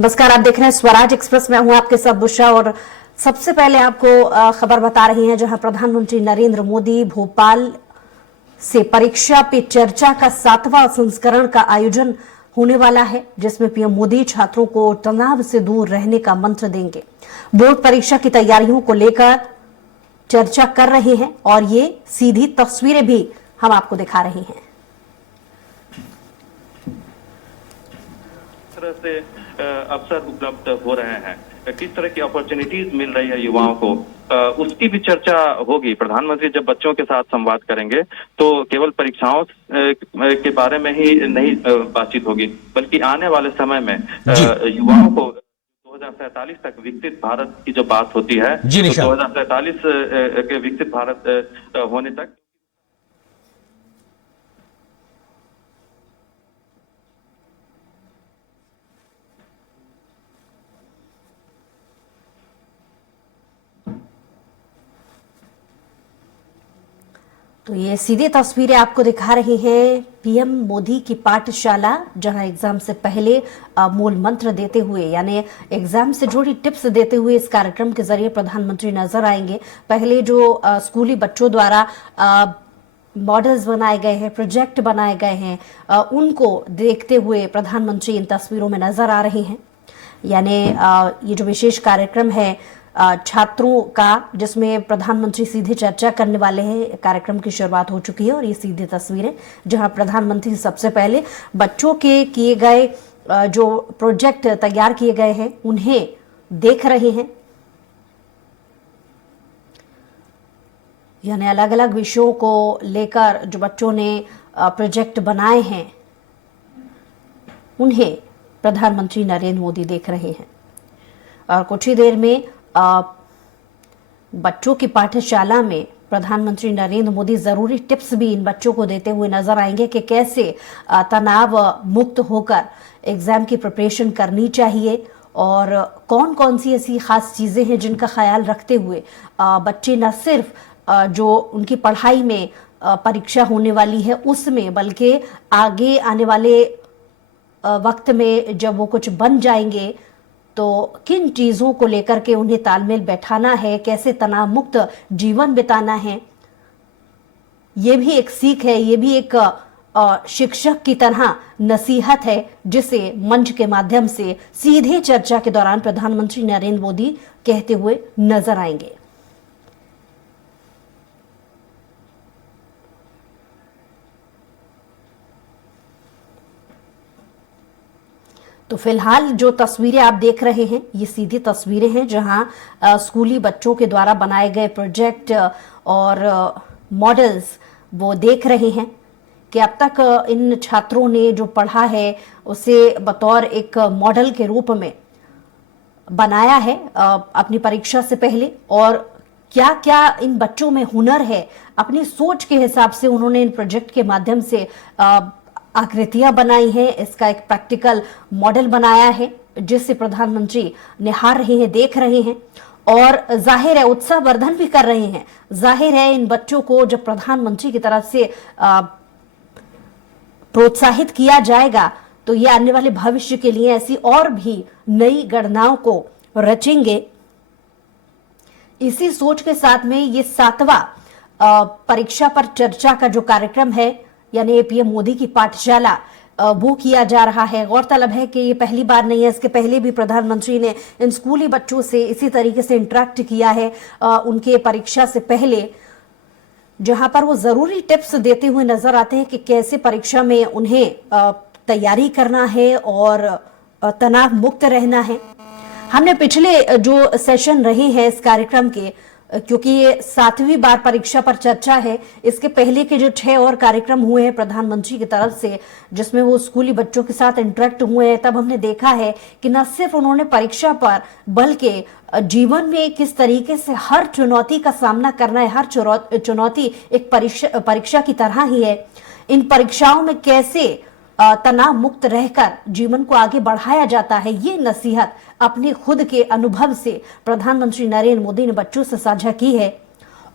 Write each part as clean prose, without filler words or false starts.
नमस्कार, आप देख रहे हैं स्वराज एक्सप्रेस में। हूं आपके साथ बुशरा और सबसे पहले आपको खबर बता रही हैं जहां प्रधानमंत्री नरेंद्र मोदी भोपाल से परीक्षा पे चर्चा का 7वां संस्करण का आयोजन होने वाला है, जिसमें पीएम मोदी छात्रों को तनाव से दूर रहने का मंत्र देंगे। बोर्ड परीक्षा की तैयारियों को लेकर चर्चा कर रहे हैं और ये सीधी तस्वीरें भी हम आपको दिखा रहे हैं। तरह से अवसर उपलब्ध हो रहे हैं, किस तरह की अपॉर्चुनिटीज मिल रही है युवाओं को, उसकी भी चर्चा होगी। प्रधानमंत्री जब बच्चों के साथ संवाद करेंगे तो केवल परीक्षाओं के बारे में ही नहीं बातचीत होगी, बल्कि आने वाले समय में युवाओं को 2047 तक विकसित भारत की जो बात होती है, तो 2047 के विकसित भारत होने तक तो ये सीधी तस्वीरें आपको दिखा रही हैं पीएम मोदी की पाठशाला, जहां एग्जाम से पहले मूल मंत्र देते हुए यानी एग्जाम से जुड़ी टिप्स देते हुए इस कार्यक्रम के जरिए प्रधानमंत्री नजर आएंगे। पहले जो स्कूली बच्चों द्वारा मॉडल्स बनाए गए हैं, प्रोजेक्ट बनाए गए हैं, उनको देखते हुए प्रधानमंत्री इन तस्वीरों में नजर आ रहे हैं। यानी ये जो विशेष कार्यक्रम है छात्रों का, जिसमें प्रधानमंत्री सीधे चर्चा करने वाले हैं, कार्यक्रम की शुरुआत हो चुकी है और ये सीधी तस्वीरें जहां प्रधानमंत्री सबसे पहले बच्चों के किए गए जो प्रोजेक्ट तैयार किए गए हैं उन्हें देख रहे हैं। यानी अलग अलग विषयों को लेकर जो बच्चों ने प्रोजेक्ट बनाए हैं उन्हें प्रधानमंत्री नरेंद्र मोदी देख रहे हैं और कुछ ही देर में बच्चों की पाठशाला में प्रधानमंत्री नरेंद्र मोदी जरूरी टिप्स भी इन बच्चों को देते हुए नजर आएंगे कि कैसे तनाव मुक्त होकर एग्जाम की प्रिपरेशन करनी चाहिए और कौन कौन सी ऐसी खास चीजें हैं जिनका ख्याल रखते हुए बच्चे न सिर्फ जो उनकी पढ़ाई में परीक्षा होने वाली है उसमें, बल्कि आगे आने वाले वक्त में जब वो कुछ बन जाएंगे तो किन चीजों को लेकर के उन्हें तालमेल बैठाना है, कैसे तनाव मुक्त जीवन बिताना है। ये भी एक सीख है, ये भी एक शिक्षक की तरह नसीहत है जिसे मंच के माध्यम से सीधे चर्चा के दौरान प्रधानमंत्री नरेंद्र मोदी कहते हुए नजर आएंगे। तो फिलहाल जो तस्वीरें आप देख रहे हैं ये सीधी तस्वीरें हैं जहां स्कूली बच्चों के द्वारा बनाए गए प्रोजेक्ट और मॉडल्स वो देख रहे हैं कि अब तक इन छात्रों ने जो पढ़ा है उसे बतौर एक मॉडल के रूप में बनाया है अपनी परीक्षा से पहले, और क्या क्या इन बच्चों में हुनर है अपनी सोच के हिसाब से उन्होंने इन प्रोजेक्ट के माध्यम से आकृतियां बनाई हैं। इसका एक प्रैक्टिकल मॉडल बनाया है जिसे प्रधानमंत्री निहार रहे हैं, देख रहे हैं और जाहिर है उत्साहवर्धन भी कर रहे हैं। जाहिर है इन बच्चों को जब प्रधानमंत्री की तरफ से प्रोत्साहित किया जाएगा तो ये आने वाले भविष्य के लिए ऐसी और भी नई गणनाओं को रचेंगे। इसी सोच के साथ में ये 7वां परीक्षा पर चर्चा का जो कार्यक्रम है यानी पीएम मोदी की पाठशाला वो किया जा रहा है। गौरतलब है कि ये पहली बार नहीं है, इसके पहले भी प्रधानमंत्री ने इन स्कूली बच्चों से इसी तरीके से इंटरेक्ट किया है उनके परीक्षा से पहले, जहां पर वो जरूरी टिप्स देते हुए नजर आते हैं कि कैसे परीक्षा में उन्हें तैयारी करना है और तनाव मुक्त रहना है। हमने पिछले जो सेशन रहे हैं इस कार्यक्रम के, क्योंकि ये 7वीं बार परीक्षा पर चर्चा है, इसके पहले के जो 6 और कार्यक्रम हुए हैं प्रधानमंत्री की तरफ से जिसमें वो स्कूली बच्चों के साथ इंटरेक्ट हुए हैं, तब हमने देखा है कि न सिर्फ उन्होंने परीक्षा पर बल्कि जीवन में किस तरीके से हर चुनौती का सामना करना है, हर चुनौती एक परीक्षा की तरह ही है। इन परीक्षाओं में कैसे तनाव मुक्त रहकर जीवन को आगे बढ़ाया जाता है, ये नसीहत अपने खुद के अनुभव से प्रधानमंत्री नरेंद्र मोदी ने बच्चों से साझा की है।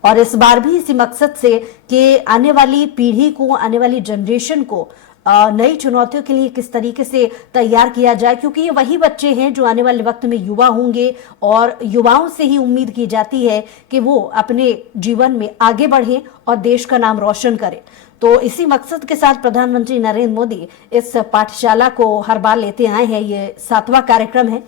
और इस बार भी इसी मकसद से कि आने वाली पीढ़ी को, आने वाली जनरेशन को नई चुनौतियों के लिए किस तरीके से तैयार किया जाए, क्योंकि ये वही बच्चे हैं जो आने वाले वक्त में युवा होंगे और युवाओं से ही उम्मीद की जाती है कि वो अपने जीवन में आगे बढ़ें और देश का नाम रोशन करें। तो इसी मकसद के साथ प्रधानमंत्री नरेंद्र मोदी इस पाठशाला को हर बार लेते आए हैं। ये 7वां कार्यक्रम है।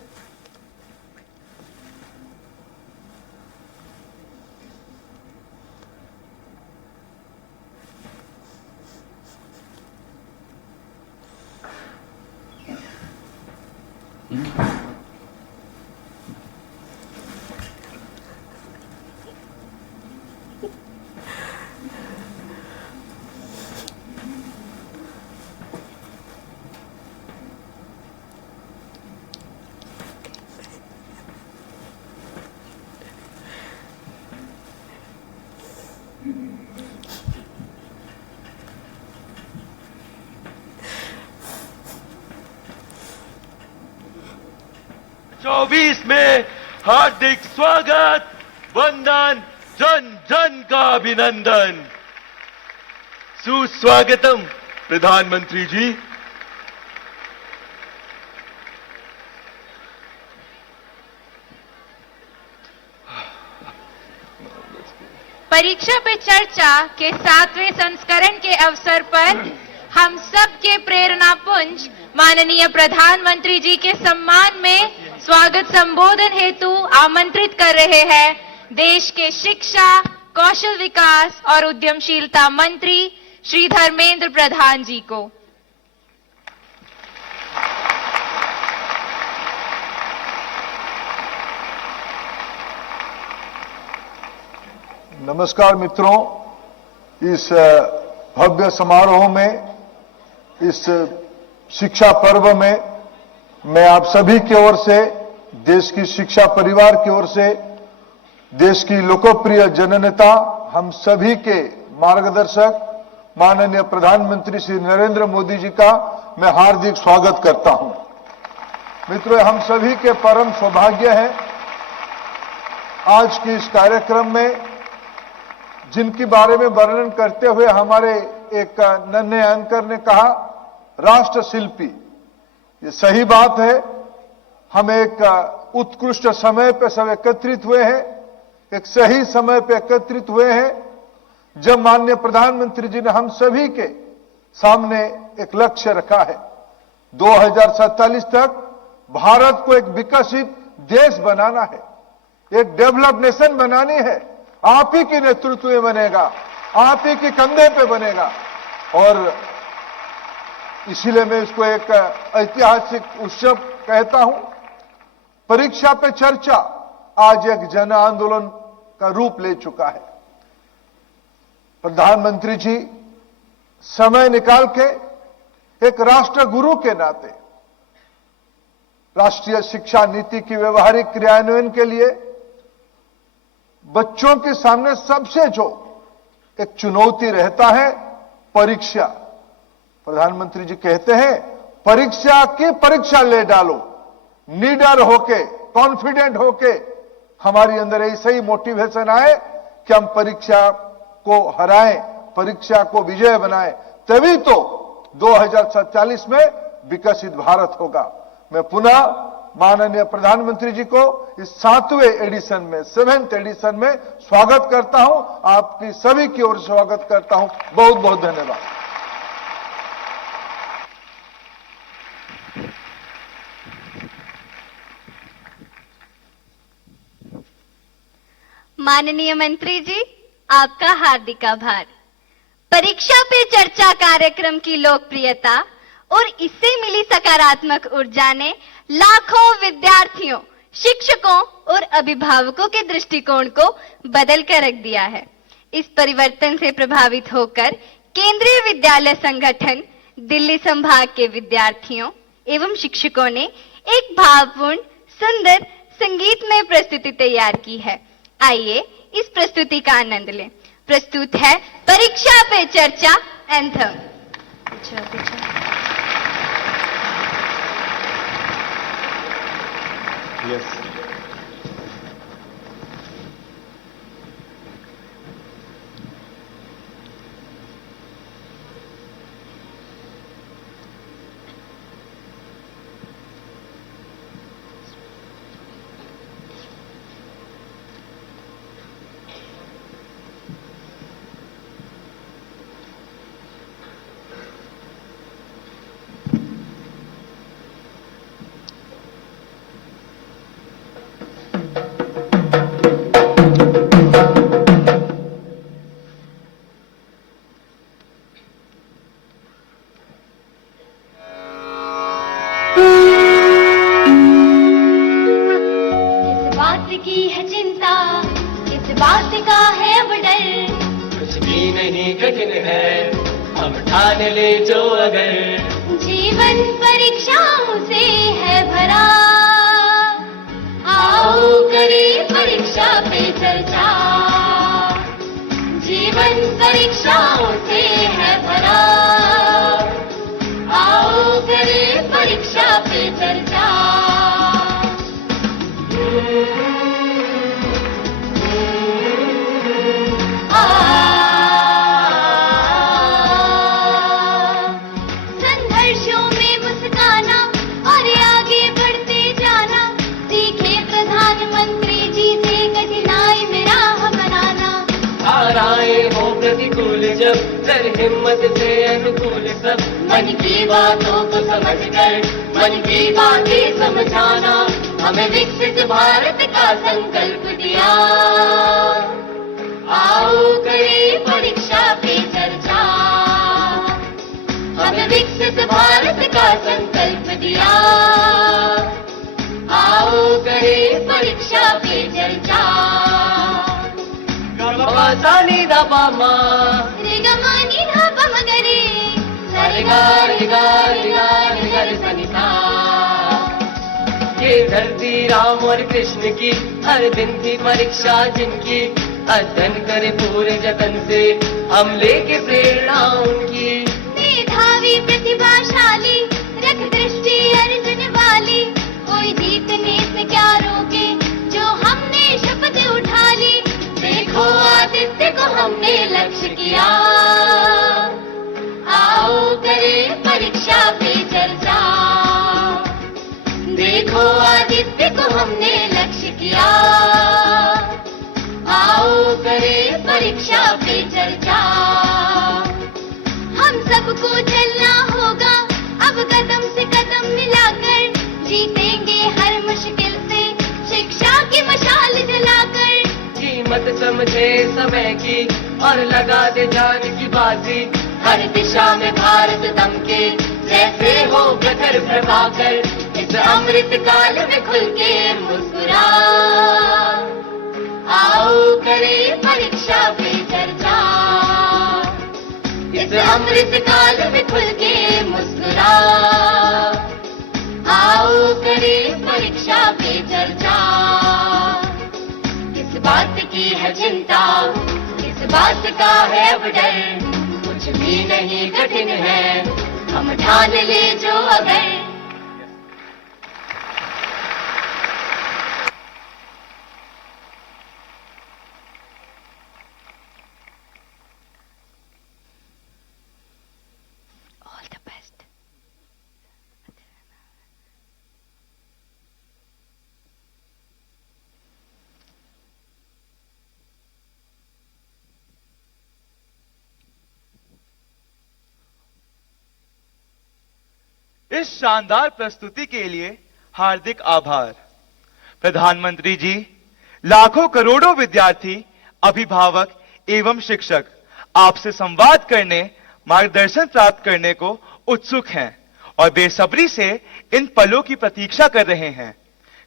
चौबीस में हार्दिक स्वागत, वंदन, जन जन का अभिनंदन। सुस्वागतम प्रधानमंत्री जी। परीक्षा पे चर्चा के 7वें संस्करण के अवसर पर हम सब के प्रेरणा पुंज माननीय प्रधानमंत्री जी के सम्मान में स्वागत संबोधन हेतु आमंत्रित कर रहे हैं देश के शिक्षा, कौशल विकास और उद्यमशीलता मंत्री श्री धर्मेंद्र प्रधान जी को। नमस्कार मित्रों, इस भव्य समारोह में, इस शिक्षा पर्व में मैं आप सभी की ओर से, देश की शिक्षा परिवार की ओर से, देश की लोकप्रिय जननेता, हम सभी के मार्गदर्शक माननीय प्रधानमंत्री श्री नरेंद्र मोदी जी का मैं हार्दिक स्वागत करता हूं। मित्रों, हम सभी के परम सौभाग्य है आज के इस कार्यक्रम में जिनके बारे में वर्णन करते हुए हमारे एक नन्हे एंकर ने कहा राष्ट्र शिल्पी। ये सही बात है। हम एक उत्कृष्ट समय पे सब एकत्रित हुए हैं, एक सही समय पे एकत्रित हुए हैं जब माननीय प्रधानमंत्री जी ने हम सभी के सामने एक लक्ष्य रखा है। 2047 तक भारत को एक विकसित देश बनाना है, एक डेवलप नेशन बनानी है। आप ही के नेतृत्व में बनेगा, आप ही के कंधे पे बनेगा। और इसीलिए मैं इसको एक ऐतिहासिक उत्सव कहता हूं। परीक्षा पे चर्चा आज एक जन आंदोलन का रूप ले चुका है। प्रधानमंत्री जी समय निकाल के एक राष्ट्र गुरु के नाते राष्ट्रीय शिक्षा नीति की व्यवहारिक क्रियान्वयन के लिए बच्चों के सामने सबसे जो एक चुनौती रहता है परीक्षा। प्रधानमंत्री जी कहते हैं परीक्षा की परीक्षा ले डालो, निडर होके, कॉन्फिडेंट होके हमारी अंदर ऐसा ही मोटिवेशन आए कि हम परीक्षा को हराएं, परीक्षा को विजय बनाएं, तभी तो 2047 में विकसित भारत होगा। मैं पुनः माननीय प्रधानमंत्री जी को इस 7वें एडिशन में, 7th एडिशन में स्वागत करता हूं। आपकी सभी की ओर से स्वागत करता हूं। बहुत बहुत धन्यवाद। माननीय मंत्री जी, आपका हार्दिक आभार। परीक्षा पे चर्चा कार्यक्रम की लोकप्रियता और इससे मिली सकारात्मक ऊर्जा ने लाखों विद्यार्थियों, शिक्षकों और अभिभावकों के दृष्टिकोण को बदल कर रख दिया है। इस परिवर्तन से प्रभावित होकर केंद्रीय विद्यालय संगठन दिल्ली संभाग के विद्यार्थियों एवं शिक्षकों ने एक भावपूर्ण, सुंदर संगीतमय प्रस्तुति तैयार की है। आइए इस प्रस्तुति का आनंद लें। प्रस्तुत है परीक्षा पे चर्चा एंथम। Yes. की है चिंता, किस बात का है अब डर। कुछ भी नहीं कठिन है, हम ठान ले जो अगर। जीवन परीक्षाओं से है भरा, आओ करें परीक्षा पे चर्चा। जीवन परीक्षाओं से है भरा, आओ करें परीक्षा पे चर्चा। संघर्षों में मुस्काना और आगे बढ़ते जाना, सीखे प्रधानमंत्री जी से कठिनाई में राह बनाना। हाराए हो प्रतिकूल जब, कर हिम्मत से अनुकूल सब। मन की बातों को समझ कर, मन की बातें समझाना, हमें विकसित भारत का संकल्प दिया। आओ करें परीक्षा पे चर्चा, हमें विकसित भारत का संकल्प दिया। आओ करें परीक्षा पे चर्चा। सानी दबा माँ, रे ग मा नि धा प म ग रे, सा रे गा रे गा रे गा रे गा रे सा नि सा। ये धरती राम और कृष्ण की हर दिन की परीक्षा जिनकी, अध्ययन करे पूरे जतन से हम लेके प्रेरणा उनकी। मेधावी प्रतिभाशाली, रख दृष्टि अर्जुन वाली, कोई जीतने से क्या रोके जो हमने शपथ उठा ली। देखो आदित्य को हमने लक्ष्य किया, आओ करें परीक्षा पे चर्चा। देखो आदित्य को हमने लक्ष्य किया, आओ करें परीक्षा पे चर्चा। हम सबको चलना होगा अब कदम से कदम मिलाकर, जीतेंगे हर मुश्किल से शिक्षा की मशाल जलाकर। कीमत समझे समय की और लगा दे जान की बाजी, हर दिशा में भारत दमके जैसे हो प्रखर प्रभाकर। इस अमृत काल में खुल के मुस्कुरा, आओ करें परीक्षा पे चर्चा। इस अमृत काल में खुल के मुस्कुरा, आओ करें परीक्षा पे चर्चा। किस बात की है चिंता, किस बात का है अब डर। कुछ भी नहीं कठिन है, हम ठान ले जो अगर। All the best. इस शानदार प्रस्तुति के लिए हार्दिक आभार। प्रधानमंत्री जी, लाखों करोड़ों विद्यार्थी, अभिभावक एवं शिक्षक आपसे संवाद करने, मार्गदर्शन प्राप्त करने को उत्सुक हैं और बेसब्री से इन पलों की प्रतीक्षा कर रहे हैं।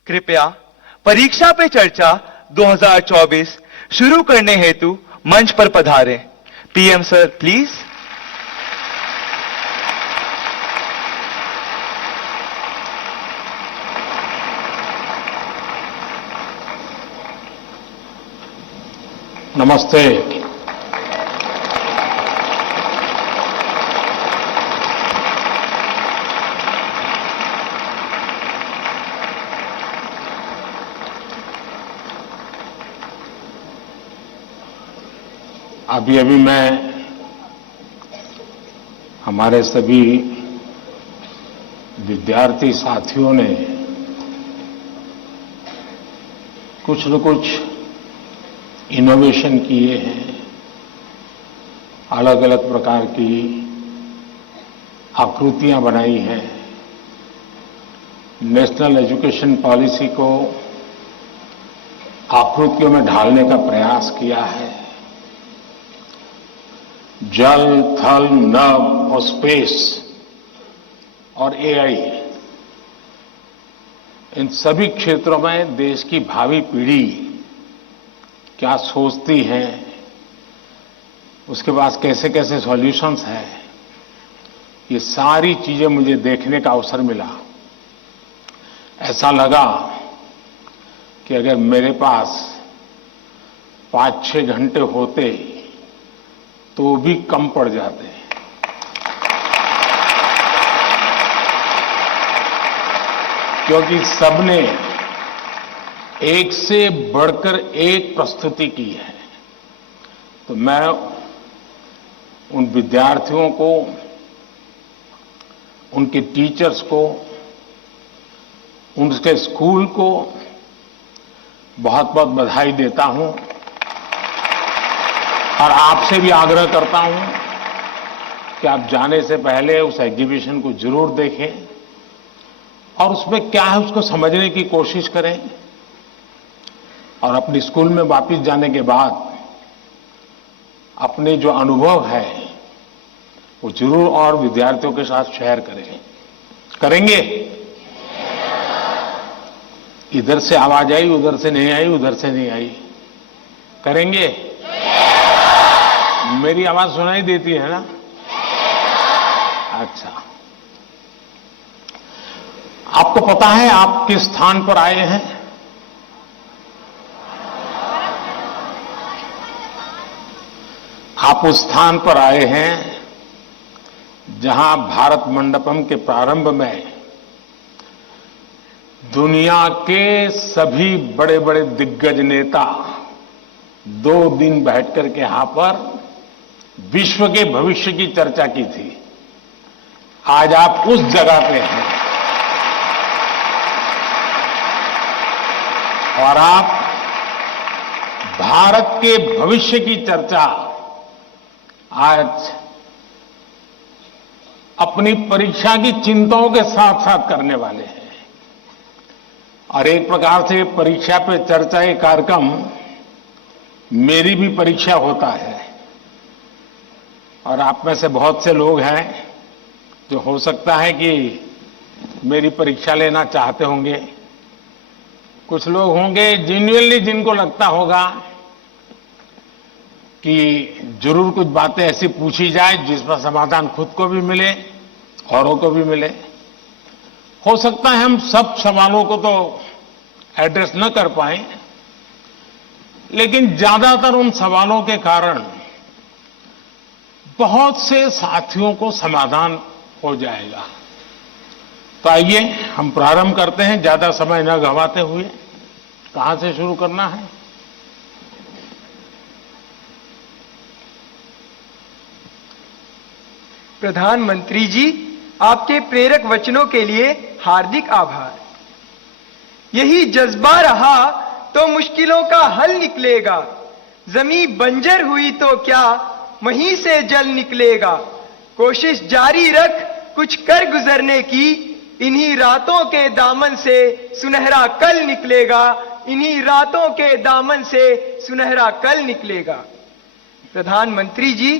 कृपया परीक्षा पे चर्चा 2024 शुरू करने हेतु मंच पर पधारें। PM sir please. नमस्ते। अभी मैं हमारे सभी विद्यार्थी साथियों ने कुछ न कुछ इनोवेशन किए हैं, अलग अलग प्रकार की आकृतियां बनाई हैं, नेशनल एजुकेशन पॉलिसी को आकृतियों में ढालने का प्रयास किया है। जल, थल, नभ और स्पेस और एआई, इन सभी क्षेत्रों में देश की भावी पीढ़ी क्या सोचती है, उसके पास कैसे कैसे सॉल्यूशंस हैं, ये सारी चीजें मुझे देखने का अवसर मिला। ऐसा लगा कि अगर मेरे पास 5-6 घंटे होते तो भी कम पड़ जाते। क्योंकि सबने एक से बढ़कर एक प्रस्तुति की है। तो मैं उन विद्यार्थियों को, उनके टीचर्स को, उनके स्कूल को बहुत बहुत बधाई देता हूं और आपसे भी आग्रह करता हूं कि आप जाने से पहले उस एग्जीबिशन को जरूर देखें और उसमें क्या है उसको समझने की कोशिश करें और अपनी स्कूल में वापस जाने के बाद अपने जो अनुभव है वो जरूर और विद्यार्थियों के साथ शेयर करें। करेंगे? इधर से आवाज आई, उधर से नहीं आई, उधर से नहीं आई। करेंगे? मेरी आवाज सुनाई देती है ना? अच्छा, आपको पता है आप किस स्थान पर आए हैं? आप उस स्थान पर आए हैं जहां भारत मंडपम के प्रारंभ में दुनिया के सभी बड़े बड़े दिग्गज नेता 2 दिन बैठकर के यहां पर विश्व के भविष्य की चर्चा की थी। आज आप उस जगह पे हैं और आप भारत के भविष्य की चर्चा आज अपनी परीक्षा की चिंताओं के साथ साथ करने वाले हैं। और एक प्रकार से परीक्षा पे चर्चा ये कार्यक्रम मेरी भी परीक्षा होता है और आप में से बहुत से लोग हैं जो हो सकता है कि मेरी परीक्षा लेना चाहते होंगे। कुछ लोग होंगे जेन्युइनली जिनको लगता होगा कि जरूर कुछ बातें ऐसी पूछी जाए जिस पर समाधान खुद को भी मिले, औरों को भी मिले। हो सकता है हम सब सवालों को तो एड्रेस न कर पाए, लेकिन ज्यादातर उन सवालों के कारण बहुत से साथियों को समाधान हो जाएगा। तो आइए हम प्रारंभ करते हैं, ज्यादा समय न गंवाते हुए। कहां से शुरू करना है? प्रधानमंत्री जी, आपके प्रेरक वचनों के लिए हार्दिक आभार। यही जज्बा रहा तो मुश्किलों का हल निकलेगा। जमीन बंजर हुई तो क्या वहीं से जल निकलेगा। कोशिश जारी रख कुछ कर गुजरने की, इन्हीं रातों के दामन से सुनहरा कल निकलेगा। इन्हीं रातों के दामन से सुनहरा कल निकलेगा। प्रधानमंत्री जी,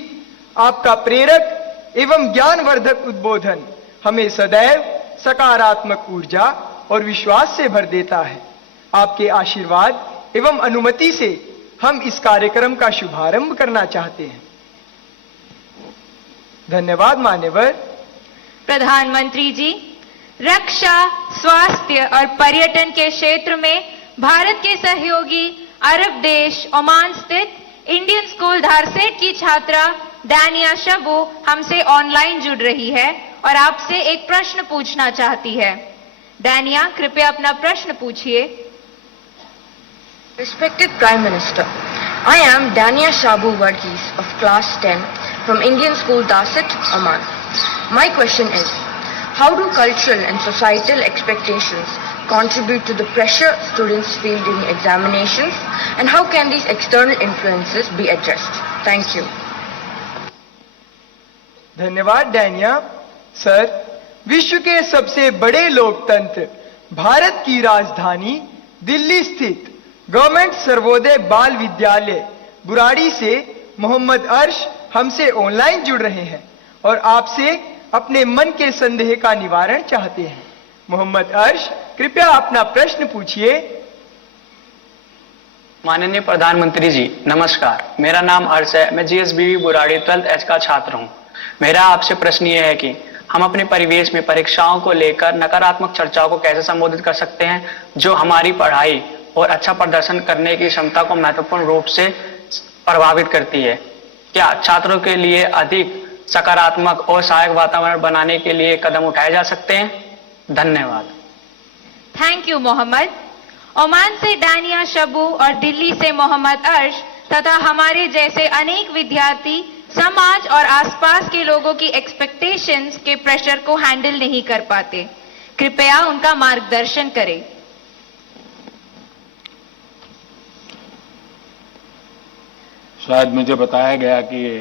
आपका प्रेरक एवं ज्ञानवर्धक उद्बोधन हमें सदैव सकारात्मक ऊर्जा और विश्वास से भर देता है। आपके आशीर्वाद एवं अनुमति से हम इस कार्यक्रम का शुभारंभ करना चाहते हैं। धन्यवाद मान्यवर। प्रधानमंत्री जी, रक्षा, स्वास्थ्य और पर्यटन के क्षेत्र में भारत के सहयोगी अरब देश ओमान स्थित इंडियन स्कूल धारसेट की छात्रा दानिया शबू हमसे ऑनलाइन जुड़ रही है और आपसे एक प्रश्न पूछना चाहती है। दानिया, कृपया अपना प्रश्न पूछिए। Respected Prime Minister, I am Dania Shabu Varghese of Class 10 from Indian School Darset, Oman. My question is, how do cultural and societal expectations contribute to the pressure students feel during examinations, and how can these external influences be addressed? Thank you. धन्यवाद दानिया। Sir, विश्व के सबसे बड़े लोकतंत्र भारत की राजधानी दिल्ली स्थित गवर्नमेंट सर्वोदय बाल विद्यालय बुराड़ी से मोहम्मद अर्श हमसे ऑनलाइन जुड़ रहे हैं और आपसे अपने मन के संदेह का निवारण चाहते हैं। मोहम्मद अर्श, कृपया अपना प्रश्न पूछिए। माननीय प्रधानमंत्री जी नमस्कार, मेरा नाम हर्ष है, मैं जीएसबीवी बुराड़ी 12th H का छात्र हूं। मेरा आपसे प्रश्न ये है कि हम अपने परिवेश में परीक्षाओं को लेकर नकारात्मक चर्चाओं को कैसे संबोधित कर सकते हैं जो हमारी पढ़ाई और अच्छा प्रदर्शन करने की क्षमता को महत्वपूर्ण रूप से प्रभावित करती है। क्या छात्रों के लिए अधिक सकारात्मक और सहायक वातावरण बनाने के लिए कदम उठाए जा सकते हैं? धन्यवाद। Thank you Mohammed. ओमान से डानिया शबू और दिल्ली से मोहम्मद अर्श तथा हमारे जैसे अनेक विद्यार्थी समाज और आसपास के लोगों की एक्सपेक्टेशंस के प्रेशर को हैंडल नहीं कर पाते। कृपया उनका मार्गदर्शन करें। शायद मुझे बताया गया कि ये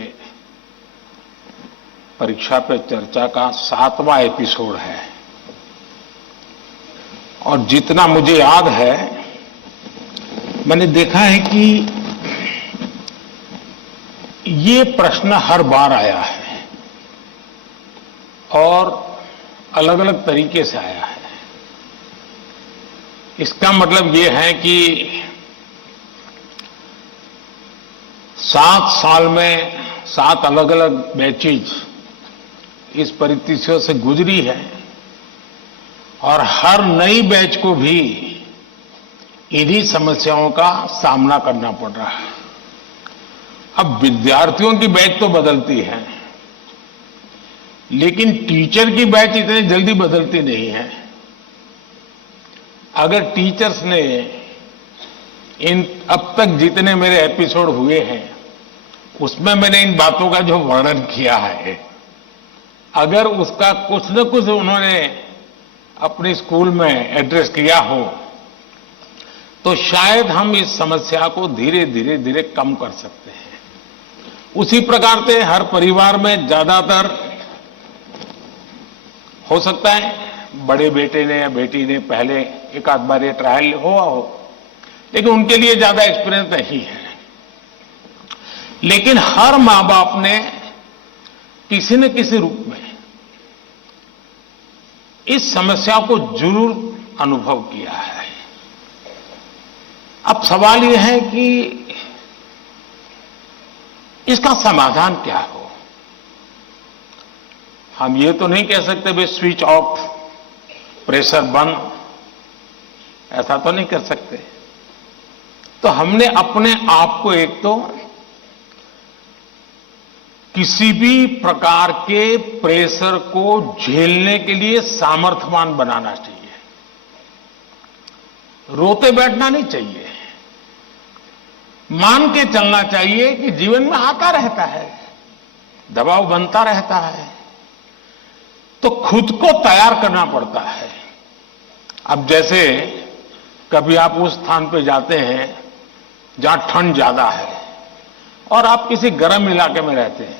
परीक्षा पे चर्चा का 7वां एपिसोड है और जितना मुझे याद है मैंने देखा है कि ये प्रश्न हर बार आया है और अलग अलग तरीके से आया है। इसका मतलब ये है कि 7 साल में 7 अलग अलग बैचेज इस परिस्थितियों से गुजरी है और हर नई बैच को भी इन्हीं समस्याओं का सामना करना पड़ रहा है। अब विद्यार्थियों की बैच तो बदलती है लेकिन टीचर की बैच इतनी जल्दी बदलती नहीं है। अगर टीचर्स ने इन अब तक जितने मेरे एपिसोड हुए हैं उसमें मैंने इन बातों का जो वर्णन किया है, अगर उसका कुछ न कुछ उन्होंने अपने स्कूल में एड्रेस किया हो तो शायद हम इस समस्या को धीरे धीरे कम कर सकते हैं। उसी प्रकार से हर परिवार में ज्यादातर हो सकता है बड़े बेटे ने या बेटी ने पहले एक आध बार ये ट्रायल हुआ हो लेकिन उनके लिए ज्यादा एक्सपीरियंस नहीं है। लेकिन हर मां बाप ने किसी न किसी रूप में इस समस्या को जरूर अनुभव किया है। अब सवाल यह है कि इसका समाधान क्या हो। हम ये तो नहीं कह सकते भाई स्विच ऑफ, प्रेशर बंद, ऐसा तो नहीं कर सकते। तो हमने अपने आप को एक तो किसी भी प्रकार के प्रेशर को झेलने के लिए सामर्थ्यवान बनाना चाहिए। रोते बैठना नहीं चाहिए, मान के चलना चाहिए कि जीवन में आता रहता है, दबाव बनता रहता है, तो खुद को तैयार करना पड़ता है। अब जैसे कभी आप उस स्थान पे जाते हैं जहां ठंड ज्यादा है और आप किसी गर्म इलाके में रहते हैं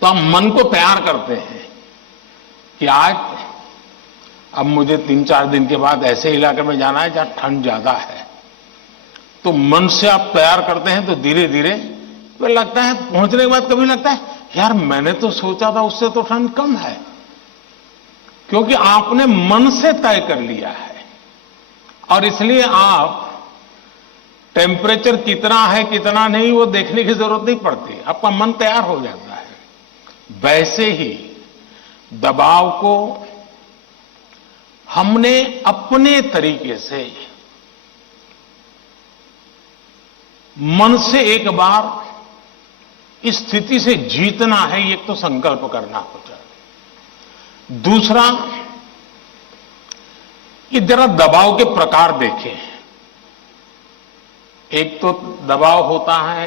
तो हम मन को तैयार करते हैं कि आज अब मुझे 3-4 दिन के बाद ऐसे इलाके में जाना है जहां ठंड ज्यादा है। तो मन से आप तैयार करते हैं तो धीरे धीरे तो लगता है, पहुंचने के बाद कभी लगता है यार मैंने तो सोचा था उससे तो ठंड कम है, क्योंकि आपने मन से तय कर लिया है। और इसलिए आप टेम्परेचर कितना है कितना नहीं वो देखने की जरूरत नहीं पड़ती, आपका मन तैयार हो जाता है। वैसे ही दबाव को हमने अपने तरीके से मन से एक बार इस स्थिति से जीतना है, ये तो संकल्प करना होता है। दूसरा, कि जरा दबाव के प्रकार देखें। एक तो दबाव होता है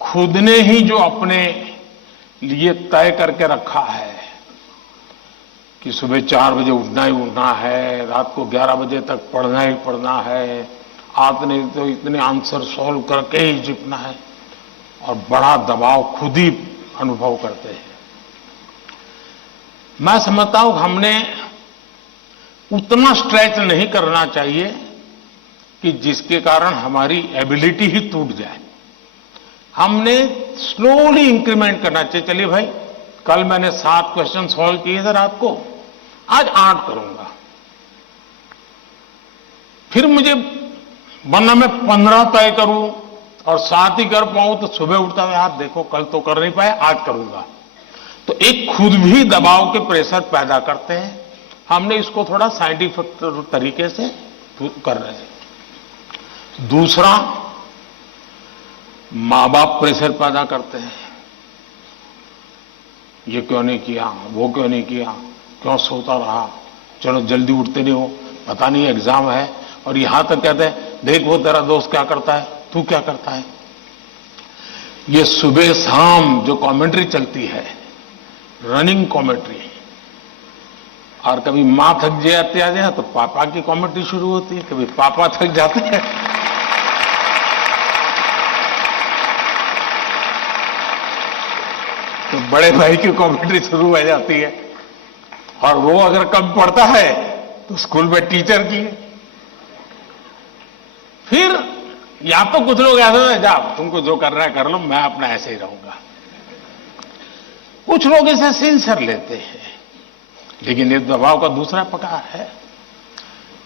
खुद ने ही जो अपने लिए तय करके रखा है कि सुबह 4 बजे उठना ही उठना है, रात को 11 बजे तक पढ़ना ही पढ़ना है, आपने तो इतने आंसर सॉल्व करके ही जीतना है, और बड़ा दबाव खुद ही अनुभव करते हैं। मैं समझता हूं हमने उतना स्ट्रेच नहीं करना चाहिए कि जिसके कारण हमारी एबिलिटी ही टूट जाए। हमने स्लोली इंक्रीमेंट करना चाहिए। चलिए भाई, कल मैंने 7 क्वेश्चन सॉल्व किए थे रात को, आज 8 करूंगा, फिर मुझे, वरना मैं 15 तय करूं और 7 ही कर पाऊं तो सुबह उठता हूं, यार देखो कल तो कर नहीं पाए, आज करूंगा। तो एक खुद भी दबाव के प्रेशर पैदा करते हैं। हमने इसको थोड़ा साइंटिफिक तरीके से कर रहे हैं। दूसरा, मां बाप प्रेशर पैदा करते हैं, ये क्यों नहीं किया, वो क्यों नहीं किया, क्यों सोता रहा, चलो जल्दी उठते नहीं हो, पता नहीं एग्जाम है, और यहां तक कहते हैं देख वो तेरा दोस्त क्या करता है, तू क्या करता है। ये सुबह शाम जो कमेंट्री चलती है, रनिंग कमेंट्री, और कभी मां थक जाती है तो पापा की कमेंट्री शुरू होती है, कभी पापा थक जाते हैं तो बड़े भाई की कमेंट्री शुरू हो जाती है, और वो अगर कम पढ़ता है तो स्कूल में टीचर की। फिर या तो कुछ लोग ऐसे हैं, जा तुमको जो करना है कर लो, मैं अपना ऐसे ही रहूंगा। कुछ लोग इसे सिंसियर लेते हैं, लेकिन ये दबाव का दूसरा प्रकार है।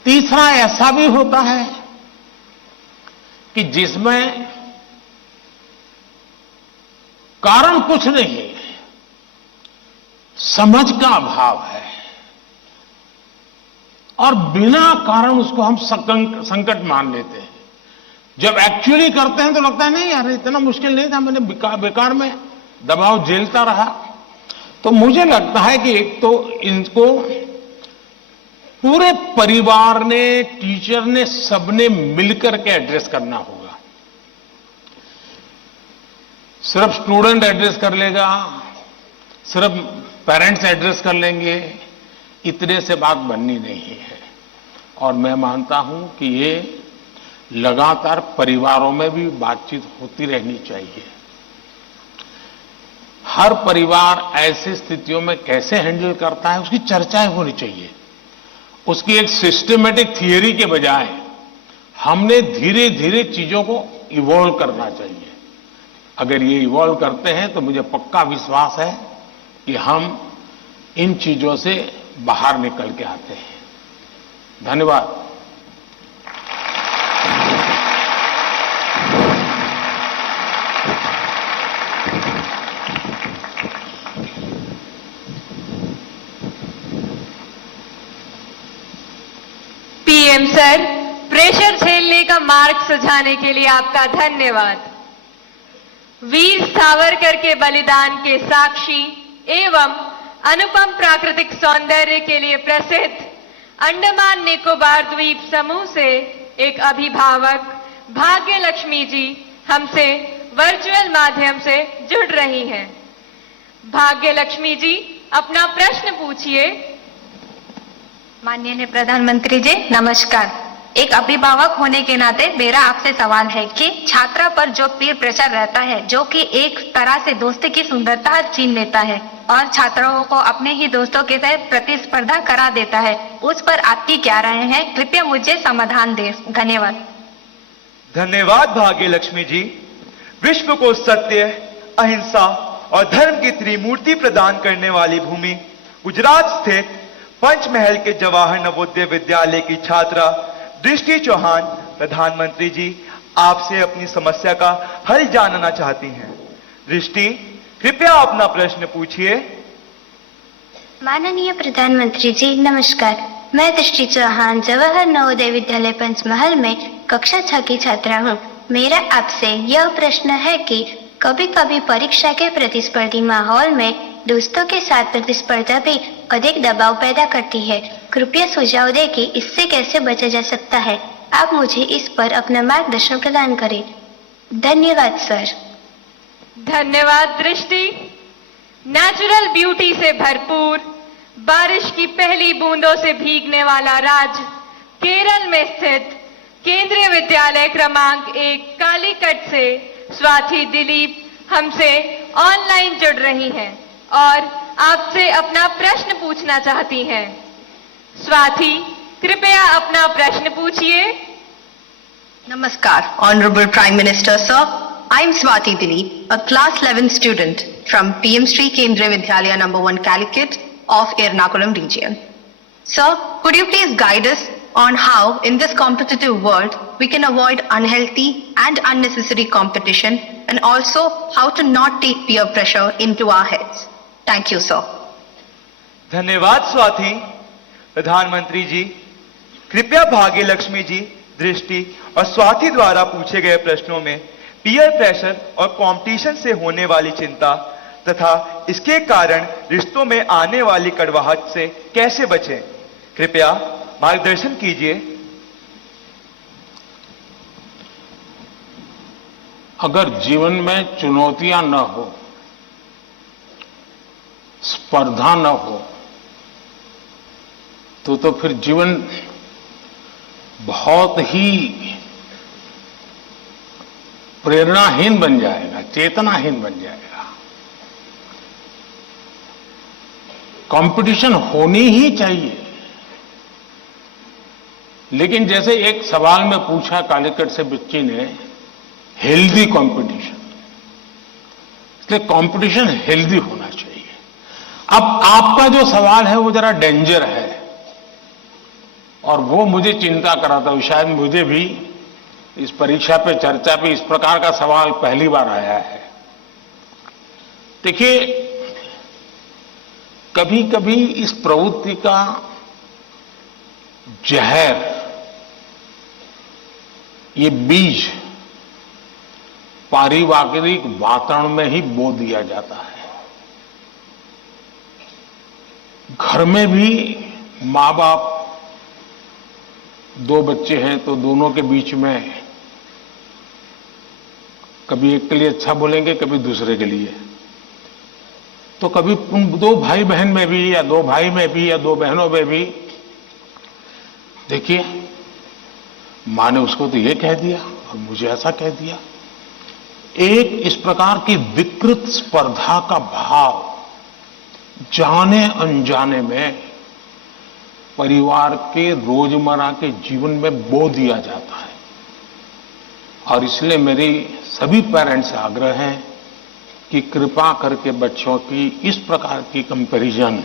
तीसरा ऐसा भी होता है कि जिसमें कारण कुछ नहीं, समझ का अभाव है, और बिना कारण उसको हम संकट मान लेते हैं। जब एक्चुअली करते हैं तो लगता है नहीं यार इतना मुश्किल नहीं था, मैंने बेकार में दबाव झेलता रहा। तो मुझे लगता है कि एक तो इनको पूरे परिवार ने, टीचर ने, सबने मिलकर के एड्रेस करना होगा। सिर्फ स्टूडेंट एड्रेस कर लेगा, सिर्फ पेरेंट्स एड्रेस कर लेंगे, इतने से बात बननी नहीं है। और मैं मानता हूं कि ये लगातार परिवारों में भी बातचीत होती रहनी चाहिए। हर परिवार ऐसी स्थितियों में कैसे हैंडल करता है उसकी चर्चाएं होनी चाहिए। उसकी एक सिस्टमेटिक थियरी के बजाय हमने धीरे धीरे चीजों को इवॉल्व करना चाहिए। अगर ये इवॉल्व करते हैं तो मुझे पक्का विश्वास है कि हम इन चीजों से बाहर निकल के आते हैं। धन्यवाद। पीएम सर, प्रेशर झेलने का मार्ग सुझाने के लिए आपका धन्यवाद। वीर सावरकर के बलिदान के साक्षी एवं अनुपम प्राकृतिक सौंदर्य के लिए प्रसिद्ध अंडमान निकोबार द्वीप समूह से एक अभिभावक भाग्य लक्ष्मी जी हमसे वर्चुअल माध्यम से जुड़ रही हैं। भाग्य लक्ष्मी जी, अपना प्रश्न पूछिए। माननीय प्रधानमंत्री जी नमस्कार। एक अभिभावक होने के नाते मेरा आपसे सवाल है कि छात्रा पर जो पीर प्रेशर रहता है, जो कि एक तरह से दोस्ती की सुंदरता छीन लेता है और छात्राओं को अपने ही दोस्तों के साथ प्रतिस्पर्धा करा देता है, उस पर आपकी क्या राय है? कृपया मुझे समाधान दें। धन्यवाद। धन्यवाद भाग्य लक्ष्मी जी। विश्व को सत्य, अहिंसा और धर्म की त्रिमूर्ति प्रदान करने वाली भूमि गुजरात स्थित पंचमहल के जवाहर नवोदय विद्यालय की छात्रा दृष्टि चौहान प्रधानमंत्री जी आपसे अपनी समस्या का हल जानना चाहती हैं। दृष्टि, कृपया अपना प्रश्न पूछिए। माननीय प्रधानमंत्री जी नमस्कार। मैं दृष्टि चौहान जवाहर नवोदय विद्यालय पंचमहल में कक्षा 6 की छात्रा हूँ। मेरा आपसे यह प्रश्न है कि कभी कभी परीक्षा के प्रतिस्पर्धी माहौल में दोस्तों के साथ प्रतिस्पर्धा भी अधिक दबाव पैदा करती है। कृपया सुझाव दें कि इससे कैसे बचा जा सकता है। आप मुझे इस पर अपना मार्गदर्शन प्रदान करें। धन्यवाद सर। धन्यवाद दृष्टि। नेचुरल ब्यूटी से भरपूर, बारिश की पहली बूंदों से भीगने वाला राज्य केरल में स्थित केंद्रीय विद्यालय क्रमांक 1 कालीकट से स्वाति दिलीप हमसे ऑनलाइन जुड़ रही हैं और आपसे अपना प्रश्न पूछना चाहती हैं। स्वाति, कृपया अपना प्रश्न पूछिए। Namaskar, Honorable Prime Minister, sir. I am Swati Dilip, a class 11 student from PM Sri Kendriya Vidyalaya number 1 Calicut of Ernakulam region. Sir, could you please guide us on how, in this competitive world, we can avoid unhealthy and unnecessary competition, and also how to not take peer pressure into our heads. Thank you, sir. धन्यवाद स्वाति। प्रधानमंत्री जी, कृपया भाग्य लक्ष्मी जी, दृष्टि और स्वाति द्वारा पूछे गए प्रश्नों में पीयर प्रेशर और कंपटीशन से होने वाली चिंता तथा इसके कारण रिश्तों में आने वाली कड़वाहट से कैसे बचें, कृपया मार्गदर्शन कीजिए। अगर जीवन में चुनौतियां न हो, स्पर्धा न हो, तो फिर जीवन बहुत ही प्रेरणाहीन बन जाएगा, चेतनाहीन बन जाएगा। कंपटीशन होनी ही चाहिए, लेकिन जैसे एक सवाल में पूछा कालीकट से बच्ची ने, हेल्दी कंपटीशन, इसलिए कंपटीशन हेल्दी होना चाहिए। अब आपका जो सवाल है वो जरा डेंजर है और वो मुझे चिंता कराता है। शायद मुझे भी इस परीक्षा पे चर्चा पे इस प्रकार का सवाल पहली बार आया है। देखिए, कभी कभी इस प्रवृत्ति का जहर, ये बीज पारिवारिक वातावरण में ही बो दिया जाता है। घर में भी माँ बाप, दो बच्चे हैं तो दोनों के बीच में कभी एक के लिए अच्छा बोलेंगे, कभी दूसरे के लिए। तो कभी उन दो भाई बहन में भी, या दो भाई में भी, या दो बहनों में भी, देखिए मां ने उसको तो ये कह दिया और मुझे ऐसा कह दिया। एक इस प्रकार की विकृत स्पर्धा का भाव जाने अनजाने में परिवार के रोजमर्रा के जीवन में बो दिया जाता है। और इसलिए मेरी सभी पेरेंट्स से आग्रह है कि कृपा करके बच्चों की इस प्रकार की कंपैरिजन,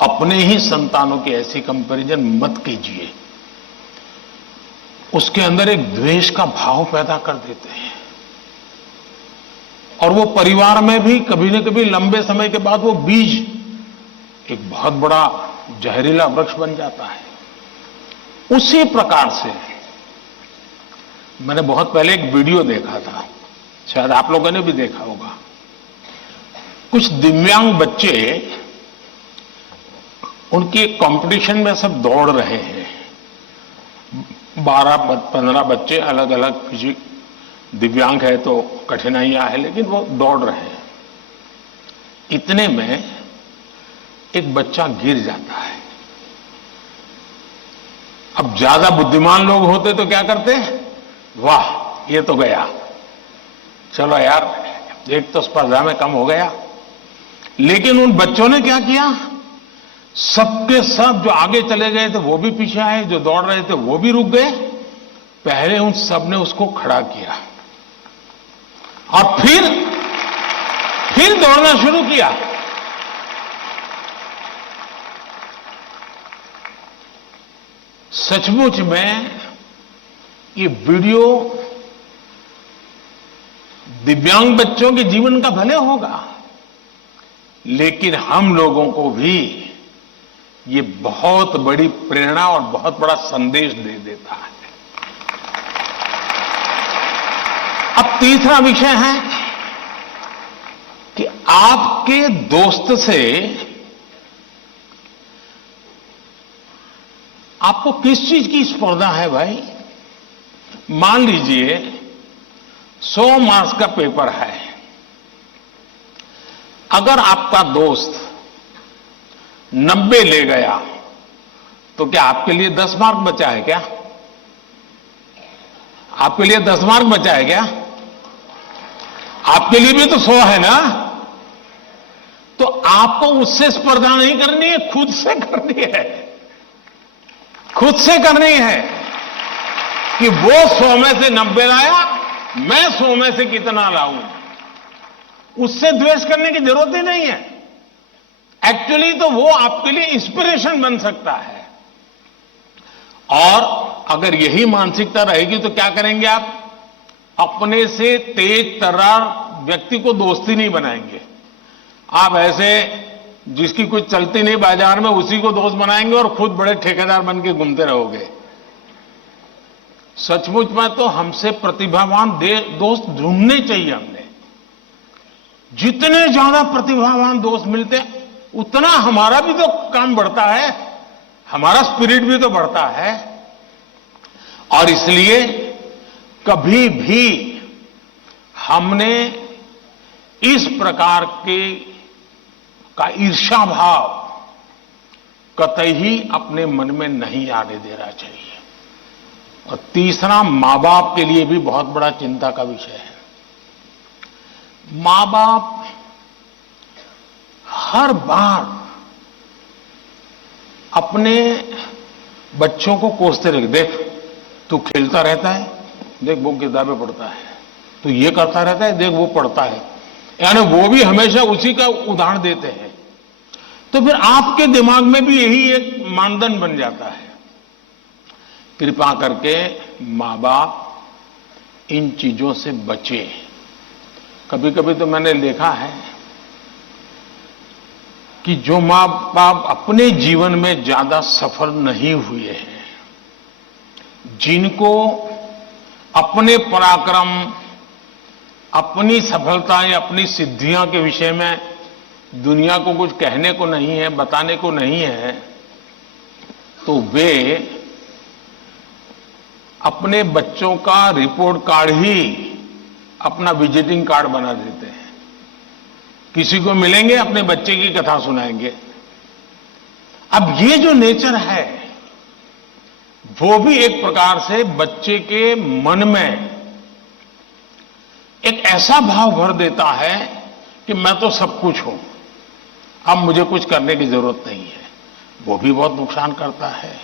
अपने ही संतानों की ऐसी कंपैरिजन मत कीजिए। उसके अंदर एक द्वेष का भाव पैदा कर देते हैं और वो परिवार में भी कभी न कभी लंबे समय के बाद वो बीज एक बहुत बड़ा जहरीला वृक्ष बन जाता है। उसी प्रकार से मैंने बहुत पहले एक वीडियो देखा था, शायद आप लोगों ने भी देखा होगा। कुछ दिव्यांग बच्चे, उनके कंपटीशन में सब दौड़ रहे हैं। 12-15 बच्चे अलग अलग, किसी दिव्यांग है तो कठिनाइयां है, लेकिन वो दौड़ रहे हैं। इतने में एक बच्चा गिर जाता है। अब ज्यादा बुद्धिमान लोग होते तो क्या करते? वाह, ये तो गया, चलो यार एक तो स्पर्धा में कम हो गया। लेकिन उन बच्चों ने क्या किया? सबके सब जो आगे चले गए थे वो भी पीछे आए, जो दौड़ रहे थे वो भी रुक गए। पहले उन सब ने उसको खड़ा किया और फिर दौड़ना शुरू किया। सचमुच में ये वीडियो दिव्यांग बच्चों के जीवन का भले होगा, लेकिन हम लोगों को भी ये बहुत बड़ी प्रेरणा और बहुत बड़ा संदेश दे देता है। अब तीसरा विषय है कि आपके दोस्त से आपको किस चीज की स्पर्धा है भाई? मान लीजिए 100 मार्क्स का पेपर है। अगर आपका दोस्त 90 ले गया तो क्या आपके लिए 10 मार्क बचा है क्या? आपके लिए 10 मार्क बचा है क्या? आपके लिए भी तो 100 है ना? तो आपको उससे स्पर्धा नहीं करनी है, खुद से करनी है। खुद से करनी है कि वो 100 में से 90 लाया, मैं 100 में से कितना लाऊं। उससे द्वेष करने की जरूरत ही नहीं है। एक्चुअली तो वो आपके लिए इंस्पिरेशन बन सकता है। और अगर यही मानसिकता रहेगी तो क्या करेंगे आप? अपने से तेज तर्रार व्यक्ति को दोस्ती नहीं बनाएंगे। आप ऐसे जिसकी कुछ चलती नहीं बाजार में उसी को दोस्त बनाएंगे और खुद बड़े ठेकेदार बन के घूमते रहोगे। सचमुच में तो हमसे प्रतिभावान दोस्त ढूंढने चाहिए। हमने जितने ज्यादा प्रतिभावान दोस्त मिलते उतना हमारा भी तो काम बढ़ता है, हमारा स्पिरिट भी तो बढ़ता है। और इसलिए कभी भी हमने इस प्रकार का ईर्ष्या भाव कतई ही अपने मन में नहीं आने देना चाहिए। और तीसरा, मां बाप के लिए भी बहुत बड़ा चिंता का विषय है। मां बाप हर बार अपने बच्चों को कोसते रहे, देख तू खेलता रहता है, देख वो किताबें पढ़ता है, तू ये करता रहता है, देख वो पढ़ता है, यानी वो भी हमेशा उसी का उदाहरण देते हैं। तो फिर आपके दिमाग में भी यही एक मानदंड बन जाता है। कृपा करके मां बाप इन चीजों से बचे। कभी कभी तो मैंने देखा है कि जो मां बाप अपने जीवन में ज्यादा सफल नहीं हुए हैं, जिनको अपने पराक्रम, अपनी सफलता या अपनी सिद्धियां के विषय में दुनिया को कुछ कहने को नहीं है, बताने को नहीं है, तो वे अपने बच्चों का रिपोर्ट कार्ड ही अपना विजिटिंग कार्ड बना देते हैं। किसी को मिलेंगे, अपने बच्चे की कथा सुनाएंगे। अब ये जो नेचर है वो भी एक प्रकार से बच्चे के मन में एक ऐसा भाव भर देता है कि मैं तो सब कुछ हूं, अब मुझे कुछ करने की जरूरत नहीं है। वो भी बहुत नुकसान करता है।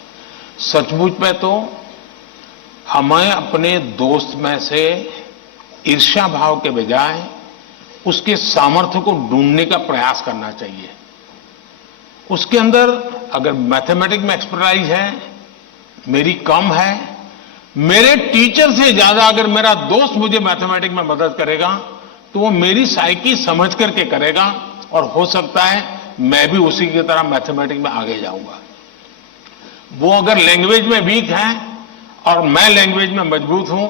सचमुच में तो हमें अपने दोस्त में से ईर्ष्या भाव के बजाय उसके सामर्थ्य को ढूंढने का प्रयास करना चाहिए। उसके अंदर अगर मैथमेटिक्स में एक्सपर्टाइज है, मेरी कम है, मेरे टीचर से ज्यादा अगर मेरा दोस्त मुझे मैथमेटिक्स में मदद करेगा तो वो मेरी साइकी समझ करके करेगा और हो सकता है मैं भी उसी की तरह मैथमेटिक्स में आगे जाऊंगा। वो अगर लैंग्वेज में वीक है और मैं लैंग्वेज में मजबूत हूं,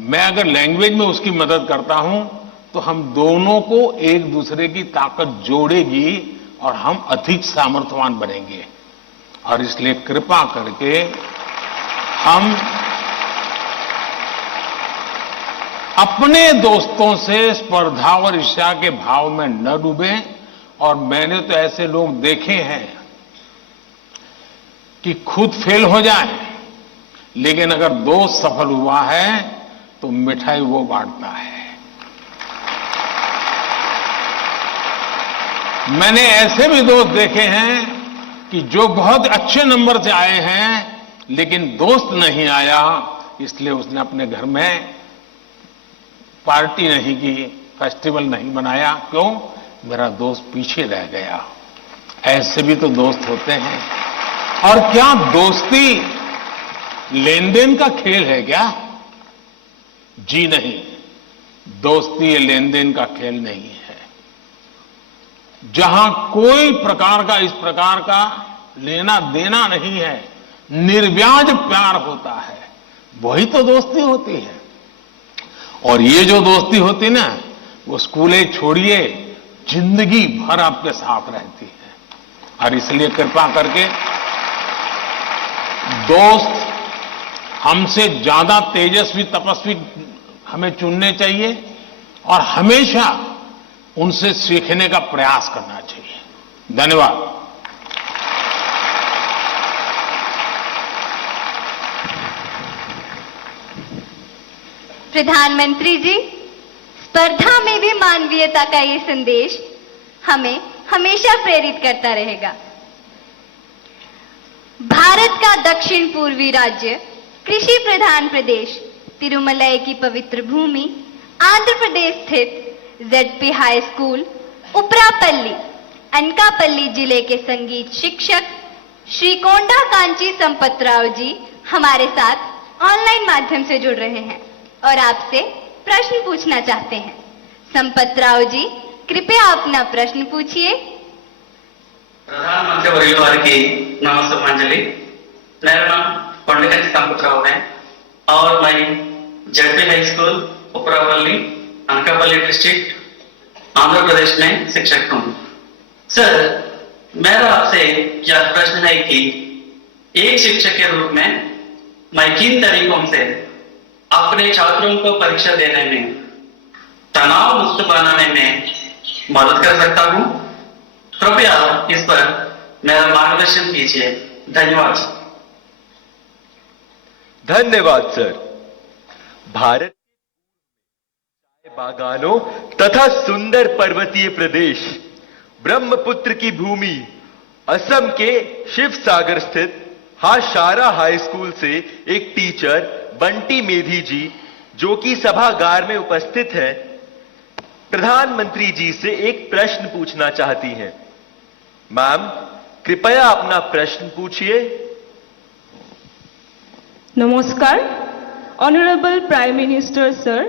मैं अगर लैंग्वेज में उसकी मदद करता हूं तो हम दोनों को एक दूसरे की ताकत जोड़ेगी और हम अधिक सामर्थ्यवान बनेंगे। और इसलिए कृपा करके हम अपने दोस्तों से स्पर्धा और ईर्ष्या के भाव में न डूबें। और मैंने तो ऐसे लोग देखे हैं कि खुद फेल हो जाए, लेकिन अगर दोस्त सफल हुआ है तो मिठाई वो बांटता है। मैंने ऐसे भी दोस्त देखे हैं कि जो बहुत अच्छे नंबर से आए हैं लेकिन दोस्त नहीं आया, इसलिए उसने अपने घर में पार्टी नहीं की, फेस्टिवल नहीं बनाया। क्यों? मेरा दोस्त पीछे रह गया। ऐसे भी तो दोस्त होते हैं। और क्या दोस्ती लेन देन का खेल है क्या? जी नहीं, दोस्ती ये लेन देन का खेल नहीं है। जहां कोई प्रकार का इस प्रकार का लेना देना नहीं है, निर्व्याज प्यार होता है, वही तो दोस्ती होती है। और ये जो दोस्ती होती ना, वो स्कूले छोड़िए जिंदगी भर आपके साथ रहती है। और इसलिए कृपा करके दोस्त हमसे ज्यादा तेजस्वी तपस्वी हमें चुनने चाहिए और हमेशा उनसे सीखने का प्रयास करना चाहिए। धन्यवाद। प्रधानमंत्री जी, स्पर्धा में भी मानवीयता का ये संदेश हमें हमेशा प्रेरित करता रहेगा। भारत का दक्षिण पूर्वी राज्य, कृषि प्रधान प्रदेश, तिरुमलाई की पवित्र भूमि, आंध्र प्रदेश स्थित ZP high school Uparapalli, Anakapalli जिले के संगीत शिक्षक श्री कोंडा कांची संपतराव जी हमारे साथ ऑनलाइन माध्यम से जुड़ रहे हैं और आपसे प्रश्न पूछना चाहते हैं। संपत राव जी, कृपया अपना प्रश्न पूछिए। प्रधानमंत्री वर्य वाరికి नमस्कारांजलि। मेरा नाम पंडित संपत राव है और मैं ZP high school Uparavali Anakapalli district Andhra Pradesh में शिक्षक हूँ। सर, मेरा आपसे यह प्रश्न है कि एक शिक्षक के रूप में मैं किन तरीकों से अपने छात्रों को परीक्षा देने में तनाव मुक्त बनाने में मदद कर सकता हूँ? कृपया इस पर मेरा मार्गदर्शन कीजिए। धन्यवाद। धन्यवाद सर। भारत के बागानों तथा सुंदर पर्वतीय प्रदेश ब्रह्मपुत्र की भूमि असम के शिव सागर स्थित हाशारा हाई स्कूल से एक टीचर बंटी मेधी जी, जो कि सभागार में उपस्थित है, प्रधानमंत्री जी से एक प्रश्न पूछना चाहती हैं। मैम, कृपया अपना प्रश्न पूछिए। Namaskar, Honorable Prime Minister Sir,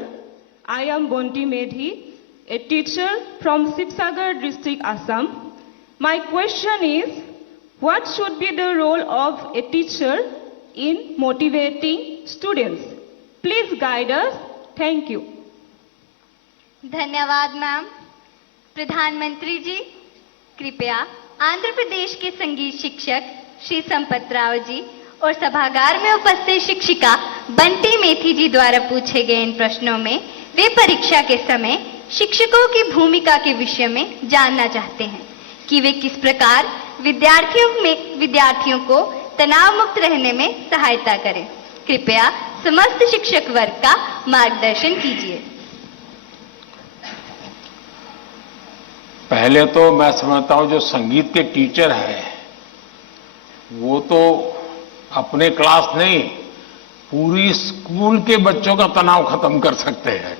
I am Bonti Medhi, a teacher from Sibsagar district, Assam. My question is, what should be the role of a teacher in motivating students? Please guide us. Thank you. धन्यवाद ma'am. प्रधानमंत्री जी, कृपया आंध्र प्रदेश के संगीत शिक्षक श्री संपत राव जी और सभागार में उपस्थित शिक्षिका बंटी मेथी जी द्वारा पूछे गए इन प्रश्नों में वे परीक्षा के समय शिक्षकों की भूमिका के विषय में जानना चाहते हैं कि वे किस प्रकार विद्यार्थियों को तनाव मुक्त रहने में सहायता करें। कृपया समस्त शिक्षक वर्ग का मार्गदर्शन कीजिए। पहले तो मैं समझता हूं जो संगीत के टीचर हैं वो तो अपने क्लास नहीं, पूरी स्कूल के बच्चों का तनाव खत्म कर सकते हैं।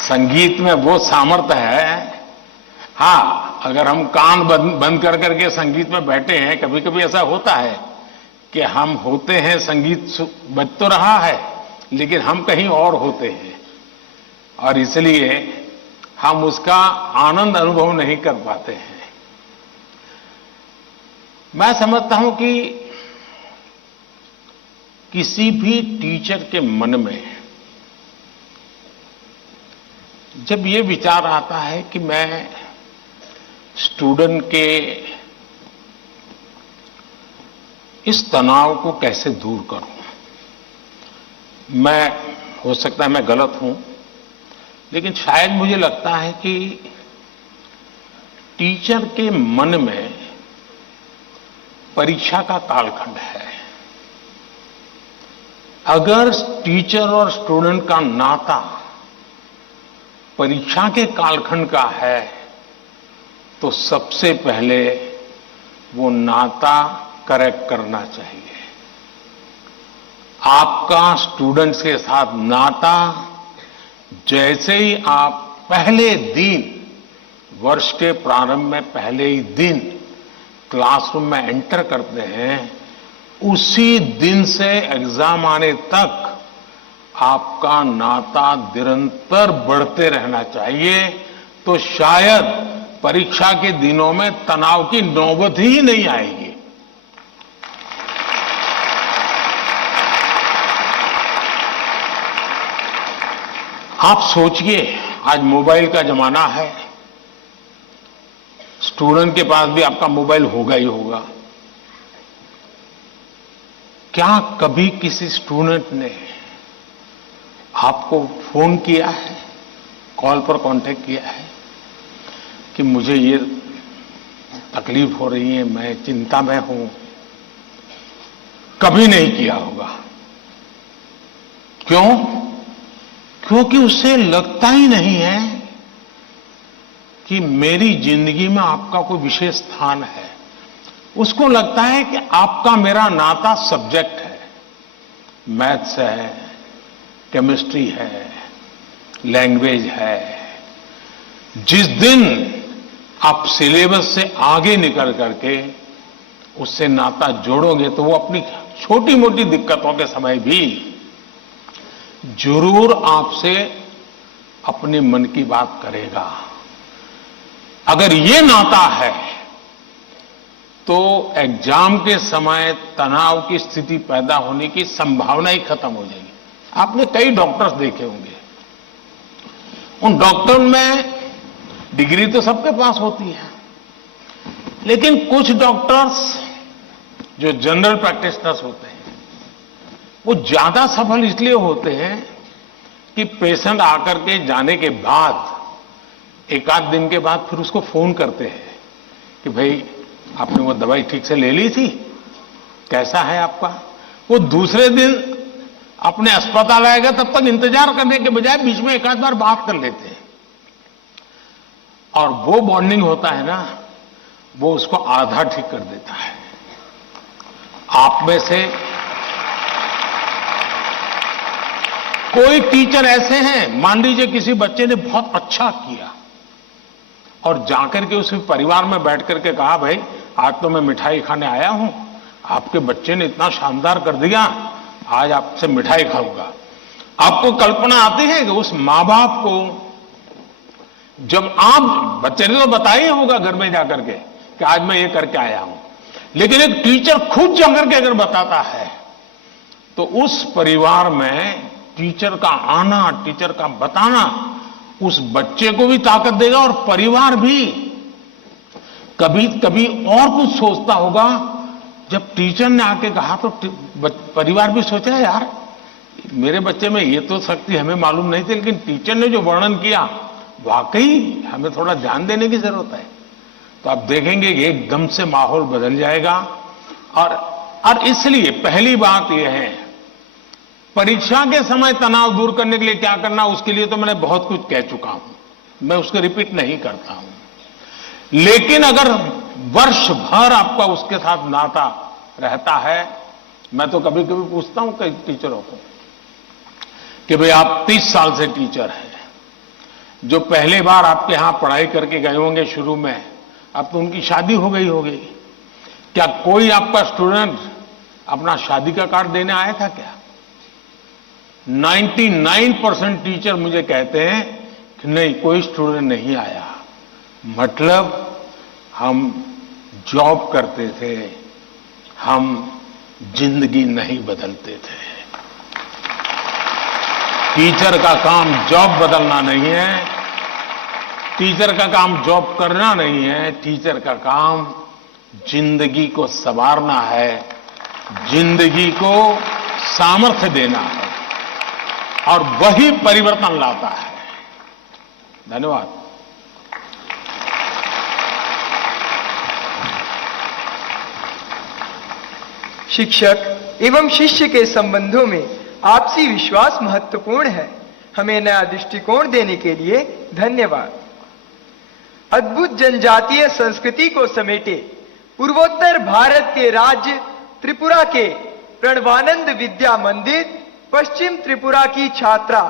संगीत में वो सामर्थ्य है। हाँ, अगर हम कान बंद कर करके संगीत में बैठे हैं, कभी कभी ऐसा होता है कि हम होते हैं, संगीत बज तो रहा है लेकिन हम कहीं और होते हैं और इसलिए हम उसका आनंद अनुभव नहीं कर पाते हैं। मैं समझता हूं कि किसी भी टीचर के मन में जब ये विचार आता है कि मैं स्टूडेंट के इस तनाव को कैसे दूर करूं, मैं हो सकता है मैं गलत हूं, लेकिन शायद मुझे लगता है कि टीचर के मन में परीक्षा का कालखंड है। अगर टीचर और स्टूडेंट का नाता परीक्षा के कालखंड का है तो सबसे पहले वो नाता करेक्ट करना चाहिए। आपका स्टूडेंट्स के साथ नाता जैसे ही आप पहले दिन, वर्ष के प्रारंभ में पहले ही दिन क्लासरूम में एंटर करते हैं, उसी दिन से एग्जाम आने तक आपका नाता निरंतर बढ़ते रहना चाहिए। तो शायद परीक्षा के दिनों में तनाव की नौबत ही नहीं आएगी। आप सोचिए, आज मोबाइल का जमाना है, स्टूडेंट के पास भी आपका मोबाइल होगा ही होगा। क्या कभी किसी स्टूडेंट ने आपको फोन किया है, कॉल पर कांटेक्ट किया है कि मुझे ये तकलीफ हो रही है, मैं चिंता में हूं? कभी नहीं किया होगा। क्यों? क्योंकि उसे लगता ही नहीं है कि मेरी जिंदगी में आपका कोई विशेष स्थान है। उसको लगता है कि आपका मेरा नाता सब्जेक्ट है, मैथ्स है, केमिस्ट्री है, लैंग्वेज है। जिस दिन आप सिलेबस से आगे निकल करके उससे नाता जोड़ोगे तो वो अपनी छोटी मोटी दिक्कतों के समय भी जरूर आपसे अपने मन की बात करेगा। अगर ये नाता है तो एग्जाम के समय तनाव की स्थिति पैदा होने की संभावना ही खत्म हो जाएगी। आपने कई डॉक्टर्स देखे होंगे, उन डॉक्टर में डिग्री तो सबके पास होती है, लेकिन कुछ डॉक्टर्स जो जनरल प्रैक्टिशनर्स होते हैं वो ज्यादा सफल इसलिए होते हैं कि पेशेंट आकर के जाने के बाद एक आध दिन के बाद फिर उसको फोन करते हैं कि भाई आपने वो दवाई ठीक से ले ली थी, कैसा है आपका। वो दूसरे दिन अपने अस्पताल आएगा तब तक इंतजार करने के बजाय बीच में एक आध बार बात कर लेते हैं, और वो बॉन्डिंग होता है ना, वो उसको आधा ठीक कर देता है। आप में से कोई टीचर ऐसे हैं, मान लीजिए किसी बच्चे ने बहुत अच्छा किया और जाकर के उस परिवार में बैठ करके कहा भाई आज तो मैं मिठाई खाने आया हूं, आपके बच्चे ने इतना शानदार कर दिया, आज आपसे मिठाई खाऊंगा। आपको कल्पना आती है कि उस मां बाप को जब आप, बच्चे ने तो बताया ही होगा घर में जाकर के कि आज मैं ये करके आया हूं, लेकिन एक टीचर खुद जाकर के अगर बताता है तो उस परिवार में टीचर का आना, टीचर का बताना उस बच्चे को भी ताकत देगा और परिवार भी कभी कभी और कुछ सोचता होगा। जब टीचर ने आके कहा तो परिवार भी सोचा यार मेरे बच्चे में ये तो शक्ति हमें मालूम नहीं थी, लेकिन टीचर ने जो वर्णन किया वाकई हमें थोड़ा ध्यान देने की जरूरत है। तो आप देखेंगे कि एकदम से माहौल बदल जाएगा। और इसलिए पहली बात यह है, परीक्षा के समय तनाव दूर करने के लिए क्या करना, उसके लिए तो मैंने बहुत कुछ कह चुका हूं, मैं उसको रिपीट नहीं करता हूं। लेकिन अगर वर्ष भर आपका उसके साथ नाता रहता है, मैं तो कभी कभी पूछता हूं कई टीचरों को कि भाई आप 30 साल से टीचर हैं, जो पहले बार आपके यहां पढ़ाई करके गए होंगे शुरू में, अब तो उनकी शादी हो गई होगी, क्या कोई आपका स्टूडेंट अपना शादी का कार्ड देने आया था क्या? 99% टीचर मुझे कहते हैं कि नहीं, कोई स्टूडेंट नहीं आया। मतलब हम जॉब करते थे, हम जिंदगी नहीं बदलते थे। टीचर का काम जॉब बदलना नहीं है, टीचर का काम जॉब करना नहीं है, टीचर का काम जिंदगी को संवारना है, जिंदगी को सामर्थ्य देना है, और वही परिवर्तन लाता है। धन्यवाद। शिक्षक एवं शिष्य के संबंधों में आपसी विश्वास महत्वपूर्ण है। हमें नया दृष्टिकोण देने के लिए धन्यवाद। अद्भुत जनजातीय संस्कृति को समेटे पूर्वोत्तर भारत के राज्य त्रिपुरा के प्रणवानंद विद्या मंदिर पश्चिम त्रिपुरा की छात्रा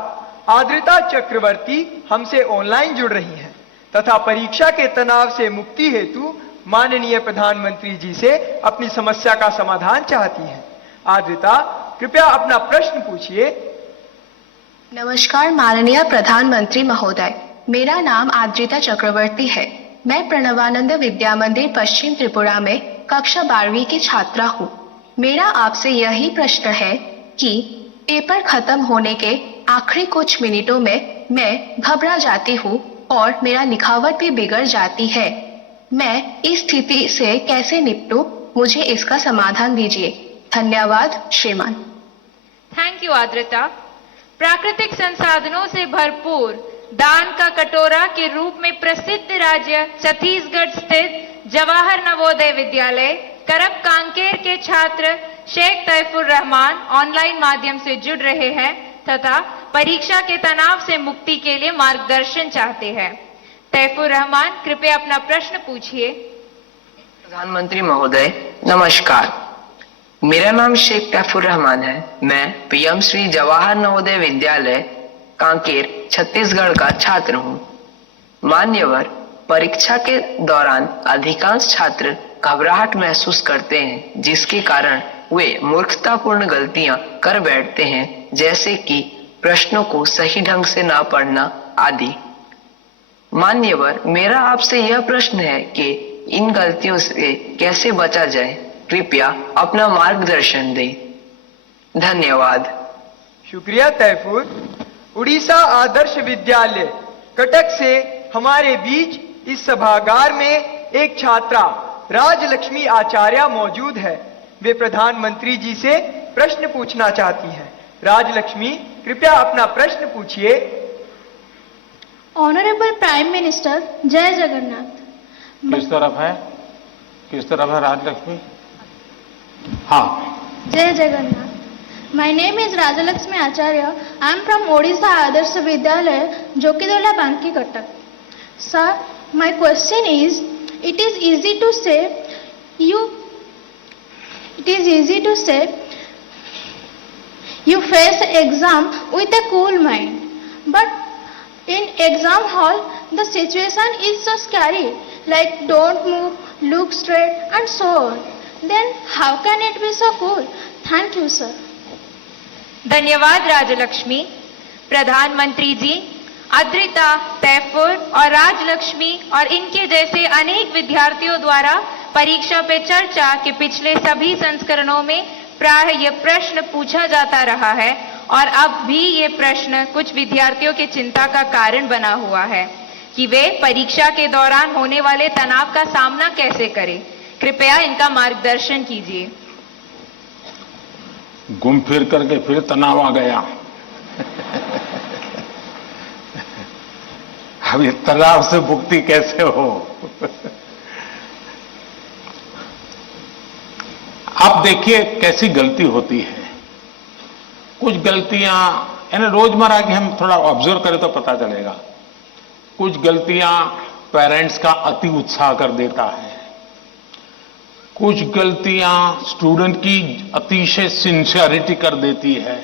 आद्रिता चक्रवर्ती हमसे ऑनलाइन जुड़ रही हैं तथा परीक्षा के तनाव से मुक्ति हेतु माननीय प्रधानमंत्री जी से अपनी समस्या का समाधान चाहती हैं। आद्रिता, कृपया अपना प्रश्न पूछिए। नमस्कार माननीय प्रधानमंत्री महोदय, मेरा नाम आद्रिता चक्रवर्ती है। मैं प्रणवानंद विद्या मंदिर पश्चिम त्रिपुरा में कक्षा 12वीं की छात्रा हूँ। मेरा आपसे यही प्रश्न है कि पेपर खत्म होने के आखिरी कुछ मिनटों में मैं घबरा जाती हूँ और मेरा लिखावट भी बिगड़ जाती है। मैं इस स्थिति से कैसे निपटूं? मुझे इसका समाधान दीजिए। धन्यवाद श्रीमान। Thank you Adrita. प्राकृतिक संसाधनों से भरपूर दान का कटोरा के रूप में प्रसिद्ध राज्य छत्तीसगढ़ स्थित जवाहर नवोदय विद्यालय करप कांकेर के छात्र शेख तैफुर रहमान ऑनलाइन माध्यम से जुड़ रहे हैं तथा परीक्षा के तनाव से मुक्ति के लिए मार्गदर्शन चाहते हैं। तैफुर रहमान, कृपया अपना प्रश्न पूछिए। प्रधानमंत्री महोदय नमस्कार, मेरा नाम शेख तैफुर रहमान है। मैं पीएम श्री जवाहर नवोदय विद्यालय कांकेर छत्तीसगढ़ का छात्र हूँ। मान्यवर, परीक्षा के दौरान अधिकांश छात्र घबराहट महसूस करते हैं, जिसके कारण वे मूर्खतापूर्ण गलतियां कर बैठते हैं, जैसे कि प्रश्नों को सही ढंग से ना पढ़ना आदि। मान्यवर, मेरा आपसे यह प्रश्न है कि इन गलतियों से कैसे बचा जाए। कृपया अपना मार्गदर्शन दें। धन्यवाद। शुक्रिया तैफूर। उड़ीसा आदर्श विद्यालय कटक से हमारे बीच इस सभागार में एक छात्रा राजलक्ष्मी आचार्य मौजूद है। वे प्रधानमंत्री जी से प्रश्न पूछना चाहती हैं। राजलक्ष्मी, कृपया अपना प्रश्न पूछिए। ऑनरेबल प्राइम मिनिस्टर, जय जगन्नाथ। किस तरफ है राजलक्ष्मी? हाँ। जय Jagannath. My name is Rajalakshmi Acharya. I am from Odisha Adarsh Vidyalaya, Jokidola Banki, Cuttack. Sir, my question is, it is easy to say you face exam with a cool mind, but in exam hall the situation is so scary, like don't move, look straight and so on. Then how can it be so cool? Thank you, sir. धन्यवाद राजलक्ष्मी। प्रधानमंत्री जी, अद्रिता, तैफूर और राजलक्ष्मी और इनके जैसे अनेक विद्यार्थियों द्वारा परीक्षा पे चर्चा के पिछले सभी संस्करणों में प्राय ये प्रश्न पूछा जाता रहा है और अब भी ये प्रश्न कुछ विद्यार्थियों के चिंता का कारण बना हुआ है कि वे परीक्षा के दौरान होने वाले तनाव का सामना कैसे करें। कृपया इनका मार्गदर्शन कीजिए। घूम फिर करके फिर तनाव आ गया। अब ये तनाव से मुक्ति कैसे हो? आप देखिए कैसी गलती होती है। कुछ गलतियां यानी रोजमर्रा की हम थोड़ा ऑब्जर्व करें तो पता चलेगा। कुछ गलतियां पेरेंट्स का अति उत्साह कर देता है, कुछ गलतियां स्टूडेंट की अतिशय सिंसियरिटी कर देती है।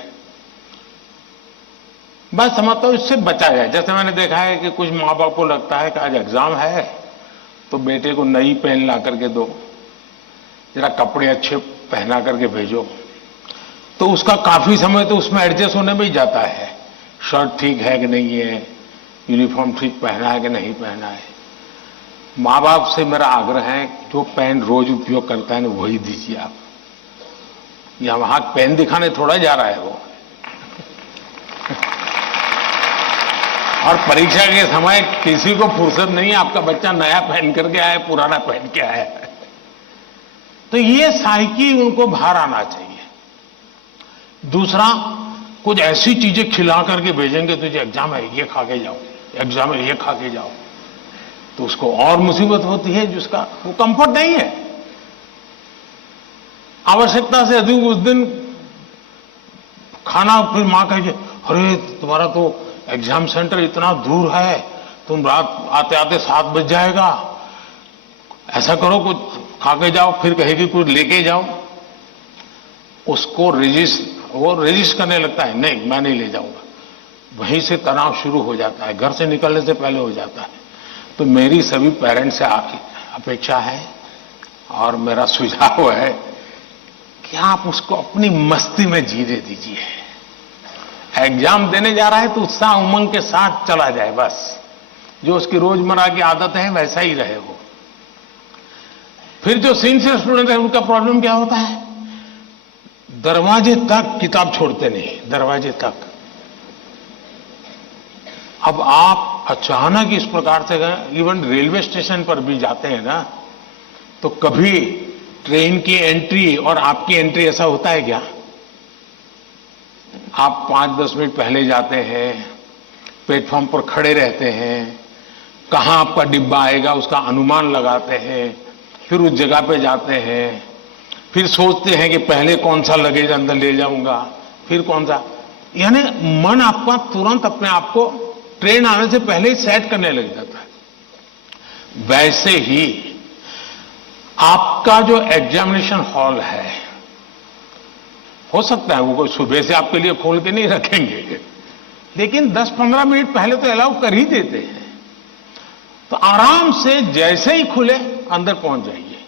मैं समझता हूं इससे बचा जाए। जैसे मैंने देखा है कि कुछ माँ बाप को लगता है कि आज एग्जाम है तो बेटे को नई पेन ला करके दो, जरा कपड़े अच्छे पहना करके भेजो, तो उसका काफी समय तो उसमें एडजस्ट होने में ही जाता है। शर्ट ठीक है कि नहीं है, यूनिफॉर्म ठीक पहना है कि नहीं पहना है। माँ बाप से मेरा आग्रह है जो पेन रोज उपयोग करता है ना वही दीजिए आप। यहां वहां पेन दिखाने थोड़ा जा रहा है वो। और परीक्षा के समय किसी को फुर्सत नहीं है, आपका बच्चा नया पहन करके आया, पुराना पहन के आया। तो ये साइकी उनको बाहर आना चाहिए। दूसरा, कुछ ऐसी चीजें खिला करके भेजेंगे, तुझे एग्जाम है ये खा के जाओ, एग्जाम है ये खा के जाओ, तो उसको और मुसीबत होती है जिसका वो कंफर्ट नहीं है। आवश्यकता से अधिक उस दिन खाना, फिर मां कहे अरे तुम्हारा तो एग्जाम सेंटर इतना दूर है, तुम रात आते आते 7 बज जाएगा, ऐसा करो कुछ खा के जाओ, फिर कहेगी कुछ लेके जाओ। उसको वो रेजिस्ट करने लगता है, नहीं मैं नहीं ले जाऊंगा। वहीं से तनाव शुरू हो जाता है, घर से निकलने से पहले हो जाता है। तो मेरी सभी पेरेंट्स से अपेक्षा है और मेरा सुझाव है कि आप उसको अपनी मस्ती में जीने दीजिए। एग्जाम देने जा रहा है तो उत्साह उमंग के साथ चला जाए, बस जो उसकी रोजमर्रा की आदत है वैसा ही रहे वो। फिर जो सिंसियर स्टूडेंट है उनका प्रॉब्लम क्या होता है, दरवाजे तक किताब छोड़ते नहीं, दरवाजे तक। अब आप अचानक इस प्रकार से इवन रेलवे स्टेशन पर भी जाते हैं ना, तो कभी ट्रेन की एंट्री और आपकी एंट्री ऐसा होता है क्या? आप 5-10 मिनट पहले जाते हैं, प्लेटफॉर्म पर खड़े रहते हैं, कहां आपका डिब्बा आएगा उसका अनुमान लगाते हैं, फिर उस जगह पे जाते हैं, फिर सोचते हैं कि पहले कौन सा लगेज अंदर ले जाऊंगा, फिर कौन सा, यानी मन आपका तुरंत अपने आप को ट्रेन आने से पहले ही सेट करने लग जाता है। वैसे ही आपका जो एग्जामिनेशन हॉल है, हो सकता है वो कोई सुबह से आपके लिए खोल के नहीं रखेंगे, लेकिन 10-15 मिनट पहले तो अलाउ कर ही देते हैं। तो आराम से जैसे ही खुले अंदर पहुंच जाइए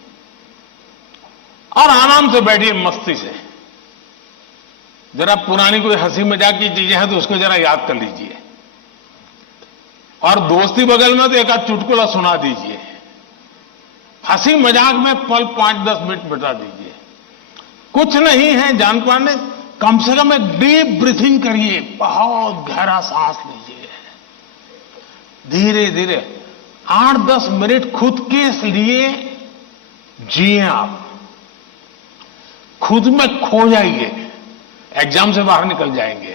और आराम से बैठिए मस्ती से। जरा पुरानी कोई हंसी मजाक की चीजें हैं तो उसको जरा याद कर लीजिए, और दोस्ती बगल में तो एक आध चुटकुला सुना दीजिए। हंसी मजाक में पल 5-10 मिनट बिता दीजिए। कुछ नहीं है जान पाने, कम से कम एक डीप ब्रीथिंग करिए, बहुत गहरा सांस लीजिए, धीरे धीरे 8-10 मिनट खुद के लिए जिए। आप खुद में खो जाइए, एग्जाम से बाहर निकल जाएंगे।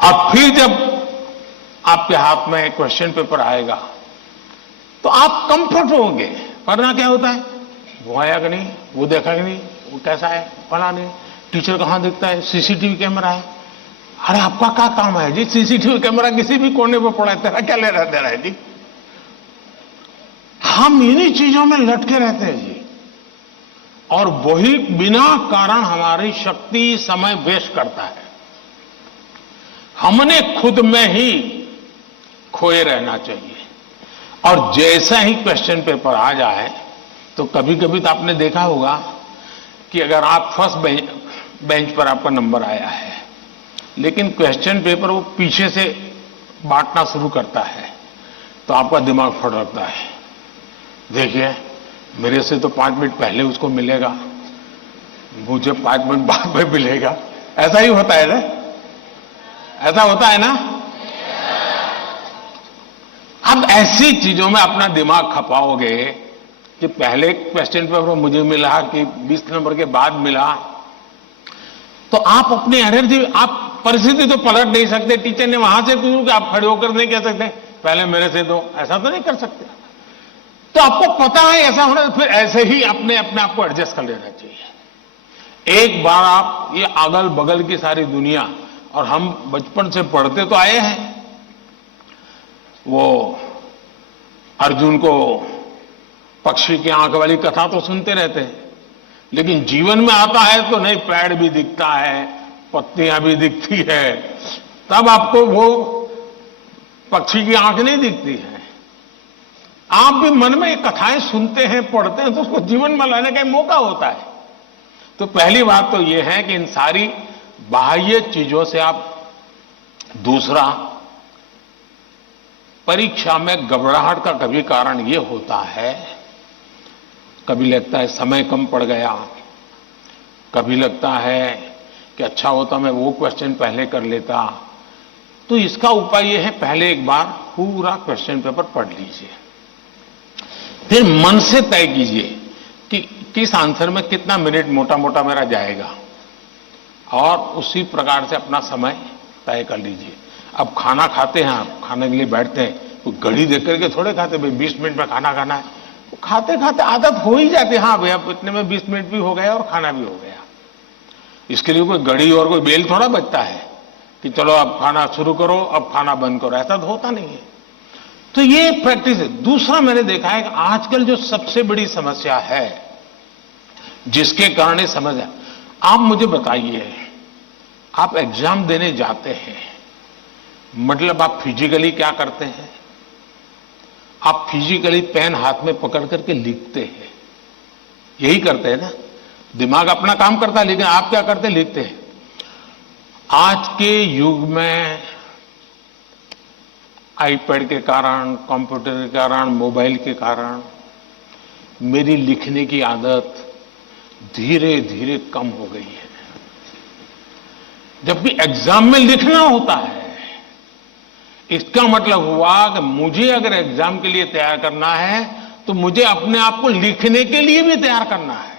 अब फिर जब आपके हाथ में क्वेश्चन पेपर आएगा तो आप कंफर्ट होंगे। वरना क्या होता है, वो आया कि नहीं, वो देखा कि नहीं, वो कैसा है, फला नहीं, टीचर कहां दिखता है, सीसीटीवी कैमरा है। अरे आपका क्या काम है जी, सीसीटीवी कैमरा किसी भी कोने पर पड़ा है, तेरा क्या लेना देना है जी। हम इन्हीं चीजों में लटके रहते हैं जी, और वही बिना कारण हमारी शक्ति समय वेस्ट करता है। हमने खुद में ही खोए रहना चाहिए। और जैसा ही क्वेश्चन पेपर आ जाए तो कभी कभी तो आपने देखा होगा कि अगर आप फर्स्ट बेंच पर आपका नंबर आया है, लेकिन क्वेश्चन पेपर वो पीछे से बांटना शुरू करता है, तो आपका दिमाग फटकता है। देखिए, मेरे से तो 5 मिनट पहले उसको मिलेगा, मुझे 5 मिनट बाद में मिलेगा। ऐसा ही होता है ना, ऐसा होता है ना। अब ऐसी चीजों में अपना दिमाग खपाओगे कि पहले क्वेश्चन पेपर मुझे मिला कि 20 नंबर के बाद मिला, तो आप अपनी एनर्जी, आप परिस्थिति तो पलट नहीं सकते। टीचर ने वहां से पूछा कि आप खड़े होकर नहीं कह सकते पहले मेरे से दो, ऐसा तो नहीं कर सकते। तो आपको पता है ऐसा होना, तो फिर ऐसे ही अपने आप को एडजस्ट कर लेना चाहिए। एक बार आप ये अगल बगल की सारी दुनिया, और हम बचपन से पढ़ते तो आए हैं, वो अर्जुन को पक्षी की आंख वाली कथा तो सुनते रहते हैं, लेकिन जीवन में आता है तो नहीं, पेड़ भी दिखता है, पत्तियां भी दिखती है, तब आपको वो पक्षी की आंख नहीं दिखती है। आप भी मन में कथाएं सुनते हैं, पढ़ते हैं, तो उसको जीवन में लाने का मौका होता है। तो पहली बात तो यह है कि इन सारी बाह्य चीजों से आप, दूसरा, परीक्षा में घबराहट का कभी कारण यह होता है, कभी लगता है समय कम पड़ गया, कभी लगता है कि अच्छा होता मैं वो क्वेश्चन पहले कर लेता। तो इसका उपाय यह है, पहले एक बार पूरा क्वेश्चन पेपर पढ़ लीजिए, फिर मन से तय कीजिए कि किस आंसर में कितना मिनट मोटा मोटा मेरा जाएगा, और उसी प्रकार से अपना समय तय कर लीजिए। अब खाना खाते हैं, आप खाने के लिए बैठते हैं तो घड़ी देख करके थोड़े खाते, भाई 20 मिनट में खाना खाना है। तो खाते खाते आदत हो ही जाती है, हाँ भैया इतने में 20 मिनट भी हो गया और खाना भी हो गया। इसके लिए कोई घड़ी और कोई बेल थोड़ा बचता है कि चलो अब खाना शुरू करो, अब खाना बंद करो, ऐसा तो होता नहीं है। तो ये प्रैक्टिस है। दूसरा मैंने देखा है कि आजकल जो सबसे बड़ी समस्या है, जिसके कारण ये समझ है, आप मुझे बताइए, आप एग्जाम देने जाते हैं, मतलब आप फिजिकली क्या करते हैं? आप फिजिकली पेन हाथ में पकड़ करके लिखते हैं, यही करते हैं ना। दिमाग अपना काम करता है, लेकिन आप क्या करते हैं? लिखते हैं। आज के युग में आईपैड के कारण, कंप्यूटर के कारण, मोबाइल के कारण मेरी लिखने की आदत धीरे धीरे कम हो गई है। जब भी एग्जाम में लिखना होता है, इसका मतलब हुआ कि मुझे अगर एग्जाम के लिए तैयार करना है तो मुझे अपने आप को लिखने के लिए भी तैयार करना है।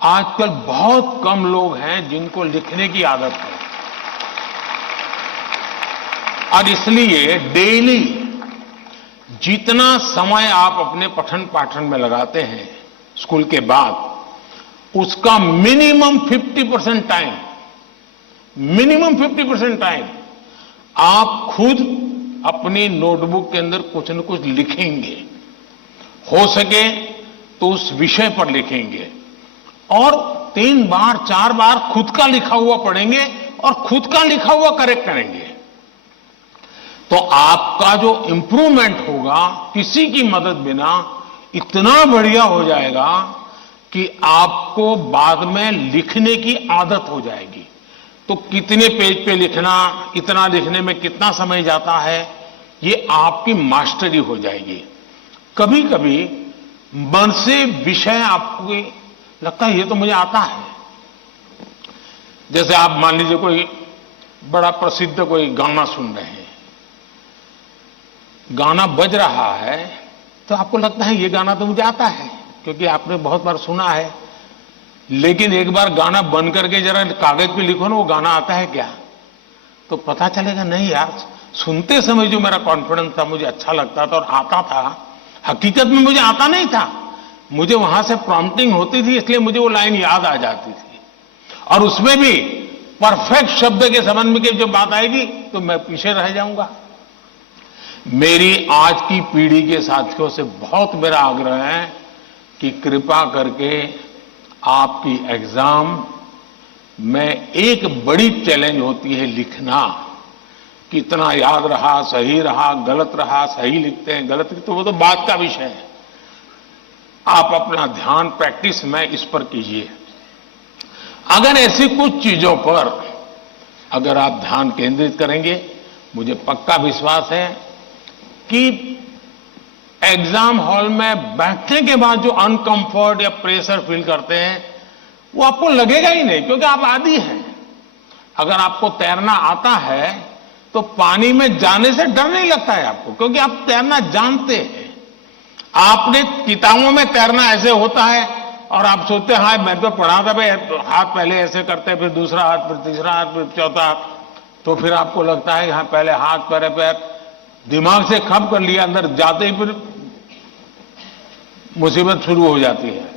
आजकल बहुत कम लोग हैं जिनको लिखने की आदत है, और इसलिए डेली जितना समय आप अपने पठन पाठन में लगाते हैं स्कूल के बाद, उसका मिनिमम 50% टाइम, मिनिमम 50% टाइम आप खुद अपनी नोटबुक के अंदर कुछ न कुछ लिखेंगे। हो सके तो उस विषय पर लिखेंगे, और 3 बार 4 बार खुद का लिखा हुआ पढ़ेंगे और खुद का लिखा हुआ करेक्ट करेंगे। तो आपका जो इंप्रूवमेंट होगा किसी की मदद बिना इतना बढ़िया हो जाएगा कि आपको बाद में लिखने की आदत हो जाएगी। तो कितने पेज पे लिखना, इतना लिखने में कितना समय जाता है, ये आपकी मास्टरी हो जाएगी। कभी कभी मन से विषय आपको लगता है ये तो मुझे आता है। जैसे आप मान लीजिए कोई बड़ा प्रसिद्ध कोई गाना सुन रहे हैं, गाना बज रहा है तो आपको लगता है ये गाना तो मुझे आता है क्योंकि आपने बहुत बार सुना है। लेकिन एक बार गाना बंद करके जरा कागज पे लिखो ना वो गाना आता है क्या, तो पता चलेगा नहीं यार, सुनते समय जो मेरा कॉन्फिडेंस था, मुझे अच्छा लगता था और आता था, हकीकत में मुझे आता नहीं था। मुझे वहां से प्रॉम्प्टिंग होती थी, इसलिए मुझे वो लाइन याद आ जाती थी। और उसमें भी परफेक्ट शब्द के संबंध में जब बात आएगी तो मैं पीछे रह जाऊंगा। मेरी आज की पीढ़ी के साथियों से बहुत मेरा आग्रह है कि कृपा करके आपकी एग्जाम में एक बड़ी चैलेंज होती है लिखना, कितना याद रहा, सही रहा, गलत रहा, सही लिखते हैं, गलत लिखते हैं, वो तो बात का विषय है। आप अपना ध्यान प्रैक्टिस में इस पर कीजिए। अगर ऐसी कुछ चीजों पर अगर आप ध्यान केंद्रित करेंगे, मुझे पक्का विश्वास है कि एग्जाम हॉल में बैठने के बाद जो अनकंफर्ट या प्रेशर फील करते हैं वो आपको लगेगा ही नहीं, क्योंकि आप आदी हैं। अगर आपको तैरना आता है तो पानी में जाने से डर नहीं लगता है आपको, क्योंकि आप तैरना जानते हैं। आपने किताबों में तैरना ऐसे होता है और आप सोचते हैं हाँ मैं तो पढ़ा था भाई, हाथ पहले ऐसे करते, फिर दूसरा हाथ, फिर तीसरा हाथ, फिर चौथा हाथ, तो फिर आपको लगता है कि हाँ पहले हाथ पैर पैर दिमाग से खप कर लिया, अंदर जाते ही फिर मुसीबत शुरू हो जाती है।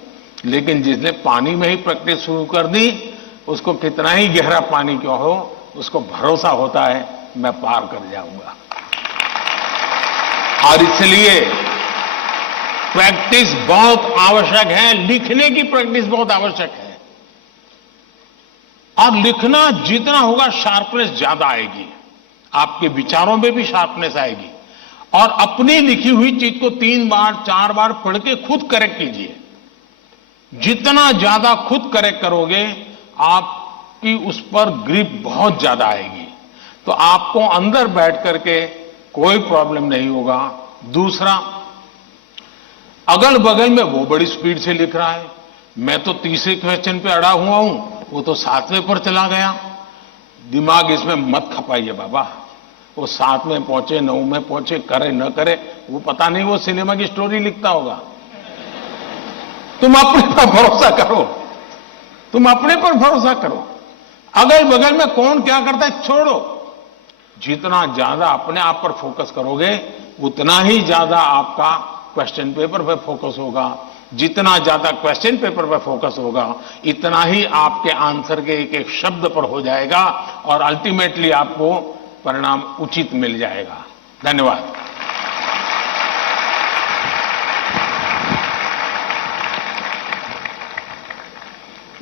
लेकिन जिसने पानी में ही प्रैक्टिस शुरू कर दी, उसको कितना ही गहरा पानी क्यों हो, उसको भरोसा होता है मैं पार कर जाऊंगा। और इसलिए प्रैक्टिस बहुत आवश्यक है, लिखने की प्रैक्टिस बहुत आवश्यक है। और लिखना जितना होगा शार्पनेस ज्यादा आएगी, आपके विचारों में भी शार्पनेस आएगी। और अपनी लिखी हुई चीज को 3 बार 4 बार पढ़ के खुद करेक्ट कीजिए। जितना ज्यादा खुद करेक्ट करोगे, आपकी उस पर ग्रिप बहुत ज्यादा आएगी, तो आपको अंदर बैठ करके कोई प्रॉब्लम नहीं होगा। दूसरा, अगल बगल में वो बड़ी स्पीड से लिख रहा है, मैं तो तीसरे क्वेश्चन पे अड़ा हुआ हूं, वो तो 7वें पर चला गया। दिमाग इसमें मत खपाइए बाबा, वो 7 में पहुंचे, 9 में पहुंचे, करे न करे, वो पता नहीं, वो सिनेमा की स्टोरी लिखता होगा। तुम अपने पर भरोसा करो, तुम अपने पर भरोसा करो। अगल बगल में कौन क्या करता है छोड़ो। जितना ज्यादा अपने आप पर फोकस करोगे, उतना ही ज्यादा आपका क्वेश्चन पेपर पर फोकस होगा। जितना ज्यादा क्वेश्चन पेपर पर फोकस होगा, इतना ही आपके आंसर के एक एक शब्द पर हो जाएगा और अल्टीमेटली आपको परिणाम उचित मिल जाएगा। धन्यवाद।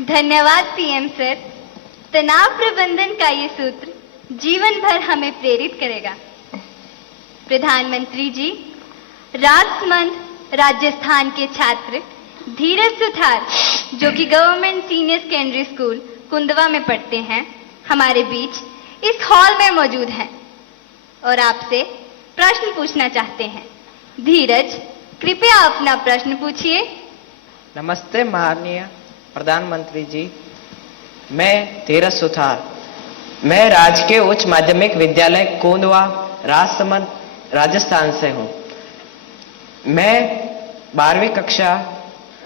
धन्यवाद पीएम सर। तनाव प्रबंधन का ये सूत्र जीवन भर हमें प्रेरित करेगा। प्रधानमंत्री जी, राजमंद राजस्थान के छात्र धीरज सुथार, जो कि government senior secondary school Kundwa में पढ़ते हैं, हमारे बीच इस हॉल में मौजूद हैं और आपसे प्रश्न पूछना चाहते हैं। धीरज, कृपया अपना प्रश्न पूछिए। नमस्ते माननीय प्रधानमंत्री जी, मैं धीरज सुथार, मैं राजकीय उच्च माध्यमिक विद्यालय कोंदवा राजसमंद राजस्थान से हूँ। मैं 12वीं कक्षा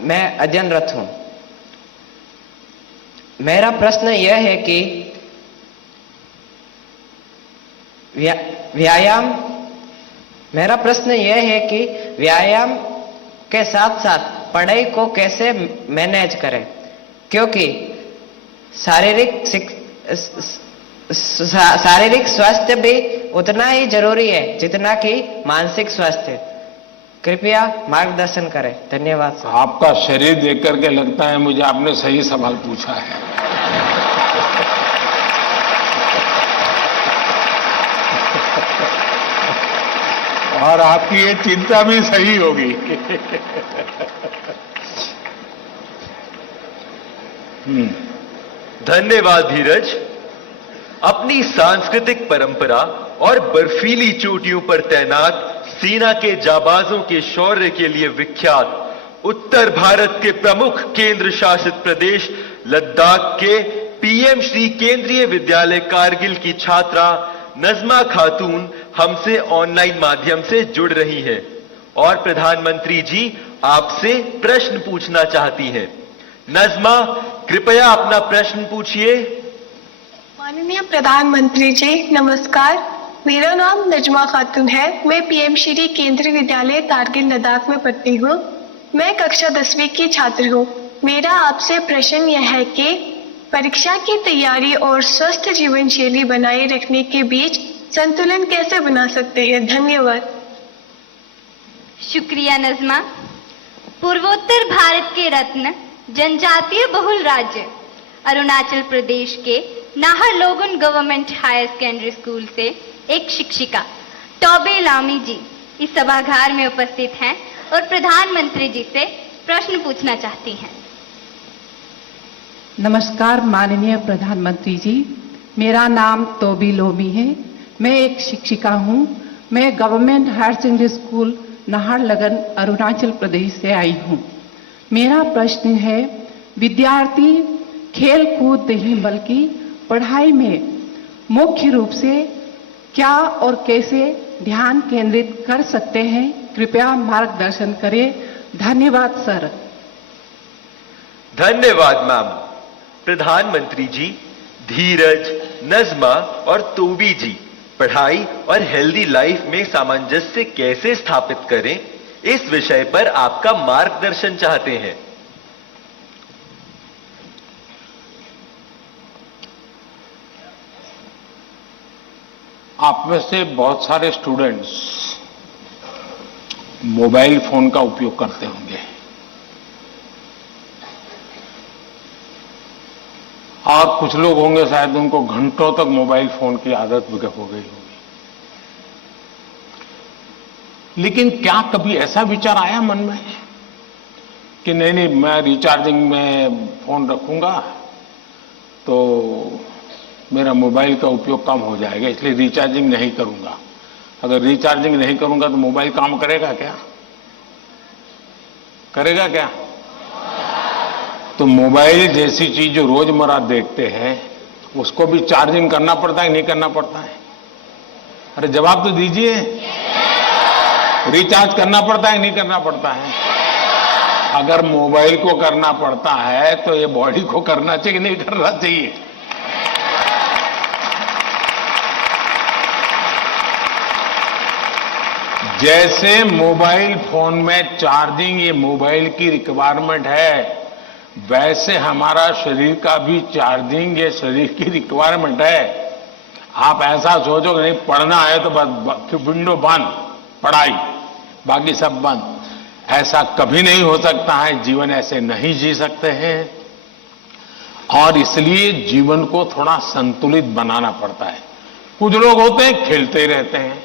में अध्ययनरत हूँ। मेरा प्रश्न यह है कि व्यायाम के साथ साथ पढ़ाई को कैसे मैनेज करें, क्योंकि शारीरिक स्वास्थ्य भी उतना ही जरूरी है जितना कि मानसिक स्वास्थ्य। कृपया मार्गदर्शन करें। धन्यवाद सर। आपका शरीर देख करके लगता है मुझे आपने सही सवाल पूछा है। और आपकी ये चिंता भी सही होगी। धन्यवाद धीरज। अपनी सांस्कृतिक परंपरा और बर्फीली चोटियों पर तैनात सेना के जाबाजों के शौर्य के लिए विख्यात उत्तर भारत के प्रमुख केंद्र शासित प्रदेश लद्दाख के पीएम श्री केंद्रीय विद्यालय कारगिल की छात्रा नजमा खातून हमसे ऑनलाइन माध्यम से जुड़ रही हैं और प्रधानमंत्री जी आपसे प्रश्न पूछना चाहती हैं। नजमा, कृपया अपना प्रश्न पूछिए। माननीय प्रधानमंत्री जी नमस्कार, मेरा नाम नजमा खातून है। मैं पीएम श्री केंद्रीय विद्यालय कारगिल लद्दाख में पढ़ती हूँ। मैं कक्षा 10वीं की छात्र हूँ। मेरा आपसे प्रश्न यह है कि परीक्षा की तैयारी और स्वस्थ जीवन शैली बनाए रखने के बीच संतुलन कैसे बना सकते हैं? धन्यवाद। शुक्रिया नजमा। पूर्वोत्तर भारत के रत्न जनजातीय बहुल राज्य अरुणाचल प्रदेश के नाहरलोगुन गवर्नमेंट हायर सेकेंडरी स्कूल से एक शिक्षिका टॉबे लामी जी इस सभागार में उपस्थित हैं और प्रधानमंत्री जी से प्रश्न पूछना चाहती हैं। नमस्कार माननीय प्रधानमंत्री जी, मेरा नाम तोबी लोमी है। मैं एक शिक्षिका हूँ। मैं government higher secondary school Naharlagun Arunachal Pradesh से आई हूँ। मेरा प्रश्न है, विद्यार्थी खेल कूद नहीं बल्कि पढ़ाई में मुख्य रूप से क्या और कैसे ध्यान केंद्रित कर सकते हैं? कृपया मार्गदर्शन करें। धन्यवाद सर। धन्यवाद मैम। प्रधानमंत्री जी, धीरज, नजमा और तोबी जी पढ़ाई और हेल्दी लाइफ में सामंजस्य कैसे स्थापित करें, इस विषय पर आपका मार्गदर्शन चाहते हैं। आप में से बहुत सारे स्टूडेंट्स मोबाइल फोन का उपयोग करते होंगे और कुछ लोग होंगे शायद उनको घंटों तक मोबाइल फोन की आदत हो गई होगी। लेकिन क्या कभी ऐसा विचार आया मन में कि नहीं मैं रिचार्जिंग में फोन रखूंगा तो मेरा मोबाइल का उपयोग कम हो जाएगा, इसलिए रिचार्जिंग नहीं करूंगा। अगर रिचार्जिंग नहीं करूंगा तो मोबाइल काम करेगा क्या? करेगा क्या? तो मोबाइल जैसी चीज जो रोजमर्रा देखते हैं उसको भी चार्जिंग करना पड़ता है, नहीं करना पड़ता है? अरे जवाब तो दीजिए। रिचार्ज करना पड़ता है, नहीं करना पड़ता है? अगर मोबाइल को करना पड़ता है तो ये बॉडी को करना चाहिए, नहीं करना चाहिए? जैसे मोबाइल फोन में चार्जिंग ये मोबाइल की रिक्वायरमेंट है, वैसे हमारा शरीर का भी चार्जिंग ये शरीर की रिक्वायरमेंट है। आप ऐसा सोचो कि नहीं पढ़ना है तो बस विंडो बंद, पढ़ाई, बाकी सब बंद, ऐसा कभी नहीं हो सकता है। जीवन ऐसे नहीं जी सकते हैं और इसलिए जीवन को थोड़ा संतुलित बनाना पड़ता है। कुछ लोग होते हैं खेलते ही रहते हैं,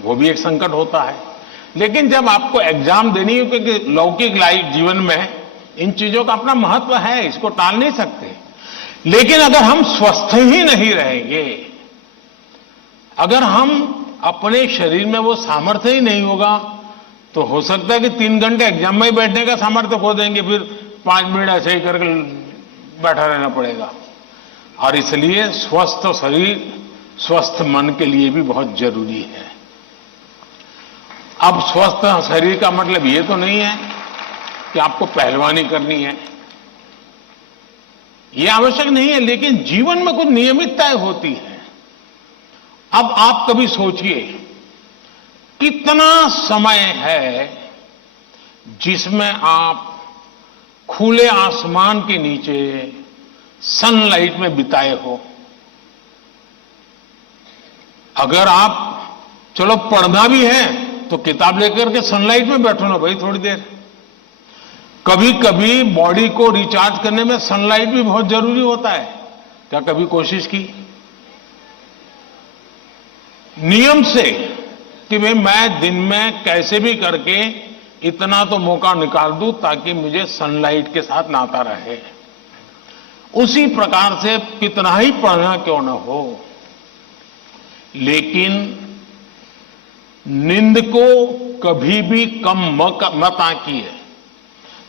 वो भी एक संकट होता है। लेकिन जब आपको एग्जाम देनी है, क्योंकि लौकिक लाइफ जीवन में इन चीजों का अपना महत्व है, इसको टाल नहीं सकते। लेकिन अगर हम स्वस्थ ही नहीं रहेंगे, अगर हम अपने शरीर में वो सामर्थ्य ही नहीं होगा, तो हो सकता है कि 3 घंटे एग्जाम में बैठने का सामर्थ्य खो देंगे, फिर 5 मिनट ऐसे ही करके बैठा रहना पड़ेगा। और इसलिए स्वस्थ शरीर स्वस्थ मन के लिए भी बहुत जरूरी है। अब स्वस्थ शरीर का मतलब ये तो नहीं है कि आपको पहलवानी करनी है, ये आवश्यक नहीं है, लेकिन जीवन में कुछ नियमितताएं होती है। अब आप कभी सोचिए कितना समय है जिसमें आप खुले आसमान के नीचे सनलाइट में बिताए हो। अगर आप चलो पढ़ना भी है तो किताब लेकर के सनलाइट में बैठो ना भाई थोड़ी देर। कभी कभी बॉडी को रिचार्ज करने में सनलाइट भी बहुत जरूरी होता है। क्या कभी कोशिश की? नियम से कि भाई मैं दिन में कैसे भी करके इतना तो मौका निकाल दूं ताकि मुझे सनलाइट के साथ नाता रहे। उसी प्रकार से कितना ही पढ़ना क्यों न हो, लेकिन नींद को कभी भी कम मत आंकिए।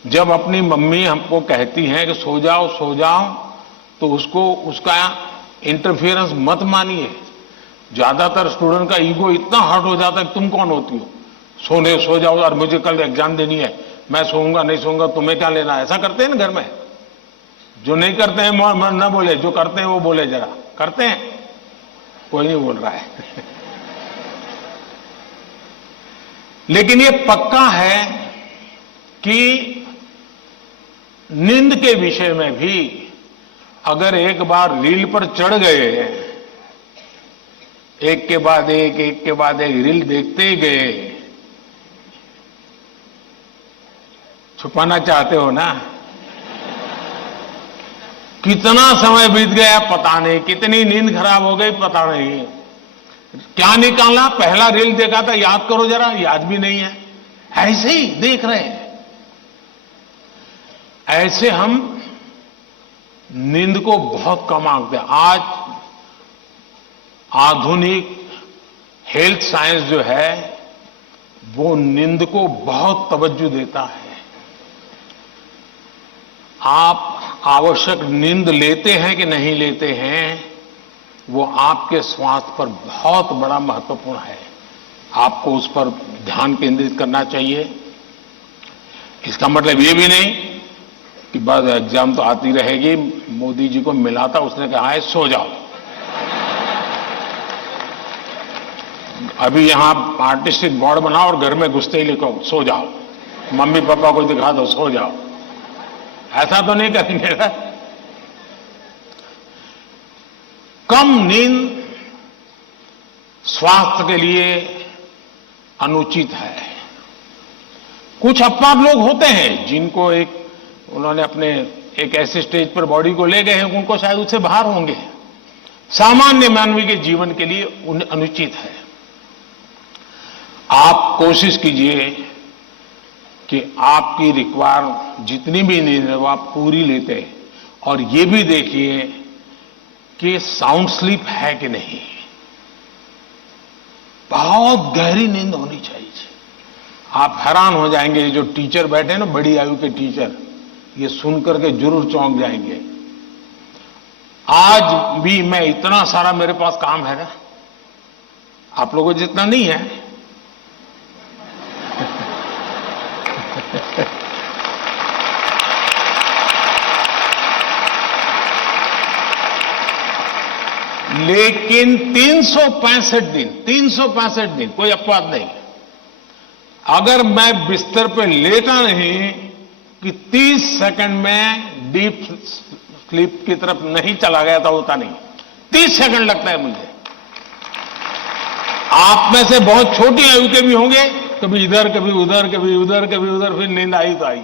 जब अपनी मम्मी हमको कहती हैं कि सो जाओ, तो उसका इंटरफेरेंस मत मानिए। ज्यादातर स्टूडेंट का ईगो इतना हर्ट हो जाता है कि तुम कौन होती हो, सो जाओ और मुझे कल एग्जाम देनी है, मैं सोऊंगा नहीं सोऊंगा, तुम्हें क्या लेना। ऐसा करते हैं ना घर में। जो नहीं करते हैं मन न बोले, जो करते हैं वो बोले। जरा करते हैं, कोई नहीं बोल रहा है। लेकिन ये पक्का है कि नींद के विषय में भी अगर एक बार रील पर चढ़ गए, एक के बाद एक रील देखते गए, छुपाना चाहते हो ना, कितना समय बीत गया पता नहीं, कितनी नींद खराब हो गई पता नहीं, क्या निकाला, पहला रील देखा था याद करो जरा, याद भी नहीं है, ऐसे ही देख रहे हैं। ऐसे हम नींद को बहुत कम आंकते हैं। आज आधुनिक हेल्थ साइंस जो है वो नींद को बहुत तवज्जो देता है। आप आवश्यक नींद लेते हैं कि नहीं लेते हैं, वो आपके स्वास्थ्य पर बहुत बड़ा महत्वपूर्ण है। आपको उस पर ध्यान केंद्रित करना चाहिए। इसका मतलब ये भी नहीं कि बस एग्जाम तो आती रहेगी। मोदी जी को मिला था, उसने कहा है सो जाओ। अभी यहां आर्टिस्टिक बोर्ड बनाओ और घर में घुसते ही लिखो सो जाओ, मम्मी पापा को दिखा दो सो जाओ। ऐसा तो नहीं करेंगे ना। कम नींद स्वास्थ्य के लिए अनुचित है। कुछ अपवाद लोग होते हैं जिनको उन्होंने अपने एक ऐसे स्टेज पर बॉडी को ले गए हैं, उनको शायद उससे बाहर होंगे। सामान्य मानवीय के जीवन के लिए अनुचित है। आप कोशिश कीजिए कि आपकी रिक्वायर जितनी भी नींद है वो आप पूरी लेते हैं, और ये भी देखिए कि साउंड स्लीप है कि नहीं। बहुत गहरी नींद होनी चाहिए। आप हैरान हो जाएंगे, जो टीचर बैठे ना, बड़ी आयु के टीचर, ये सुनकर के जरूर चौंक जाएंगे। आज भी मैं इतना सारा मेरे पास काम है ना, आप लोगों जितना नहीं है। लेकिन 365 दिन कोई अपवाद नहीं। अगर मैं बिस्तर पे लेटा नहीं कि 30 सेकंड में डीप स्लीप की तरफ नहीं चला गया था, होता नहीं। 30 सेकंड लगता है मुझे। आप में से बहुत छोटी आयु के भी होंगे, कभी इधर कभी उधर, कभी उधर कभी उधर, फिर नींद आई तो आई।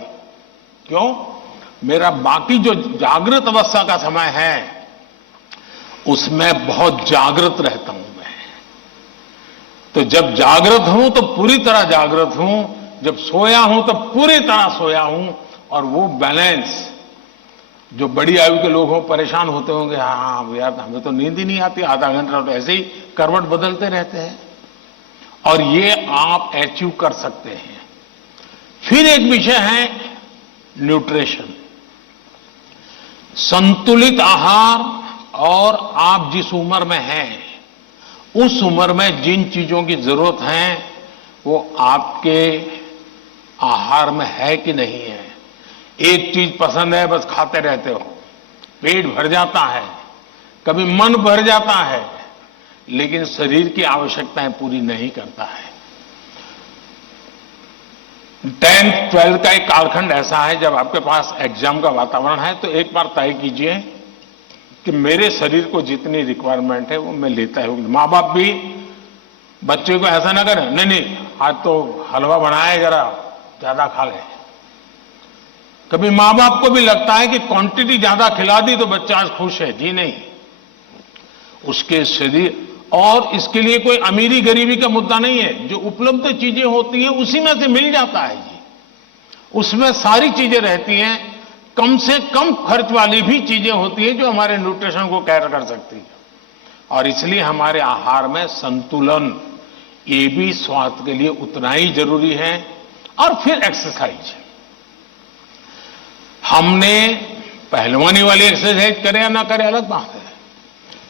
क्यों? मेरा बाकी जो जागृत अवस्था का समय है उसमें बहुत जागृत रहता हूं मैं। तो जब जागृत हूं तो पूरी तरह जागृत हूं, जब सोया हूं तो पूरी तरह सोया हूं। और वो बैलेंस, जो बड़ी आयु के लोग हो परेशान होते होंगे, हाँ यार हमें तो नींद ही नहीं आती, आधा घंटा तो ऐसे ही करवट बदलते रहते हैं, और ये आप अचीव कर सकते हैं। फिर एक विषय है न्यूट्रिशन, संतुलित आहार। और आप जिस उम्र में हैं, उस उम्र में जिन चीजों की जरूरत है वो आपके आहार में है कि नहीं है। एक चीज पसंद है, बस खाते रहते हो, पेट भर जाता है, कभी मन भर जाता है, लेकिन शरीर की आवश्यकताएं पूरी नहीं करता है। 10th 12th का एक कालखंड ऐसा है जब आपके पास एग्जाम का वातावरण है, तो एक बार तय कीजिए कि मेरे शरीर को जितनी रिक्वायरमेंट है वो मैं लेता हूं। माँ बाप भी बच्चे को ऐसा ना करें, नहीं आज तो हलवा बनाया, जरा ज्यादा खा ले। कभी माँ बाप को भी लगता है कि क्वांटिटी ज्यादा खिला दी तो बच्चा आज खुश है। जी नहीं, उसके शरीर, और इसके लिए कोई अमीरी गरीबी का मुद्दा नहीं है। जो उपलब्ध चीजें होती हैं उसी में से मिल जाता है जी, उसमें सारी चीजें रहती हैं। कम से कम खर्च वाली भी चीजें होती हैं जो हमारे न्यूट्रिशन को कैटर कर सकती है। और इसलिए हमारे आहार में संतुलन, ये भी स्वास्थ्य के लिए उतना ही जरूरी है। और फिर एक्सरसाइज, हमने पहलवानी वाली एक्सरसाइज करें या ना करें अलग बात है,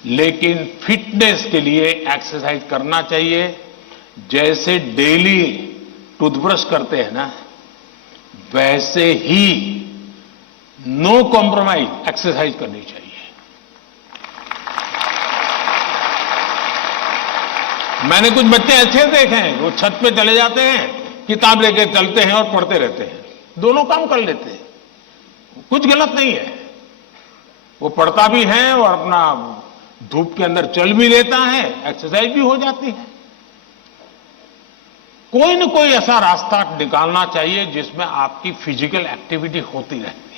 लेकिन फिटनेस के लिए एक्सरसाइज करना चाहिए। जैसे डेली टूथब्रश करते हैं ना, वैसे ही नो कॉम्प्रोमाइज एक्सरसाइज करनी चाहिए। मैंने कुछ बच्चे ऐसे देखे हैं, वो छत पे चले जाते हैं, किताब लेके चलते हैं और पढ़ते रहते हैं, दोनों काम कर लेते हैं, कुछ गलत नहीं है। वो पढ़ता भी है और अपना धूप के अंदर चल भी लेता है, एक्सरसाइज भी हो जाती है। कोई न कोई ऐसा रास्ता निकालना चाहिए जिसमें आपकी फिजिकल एक्टिविटी होती रहे।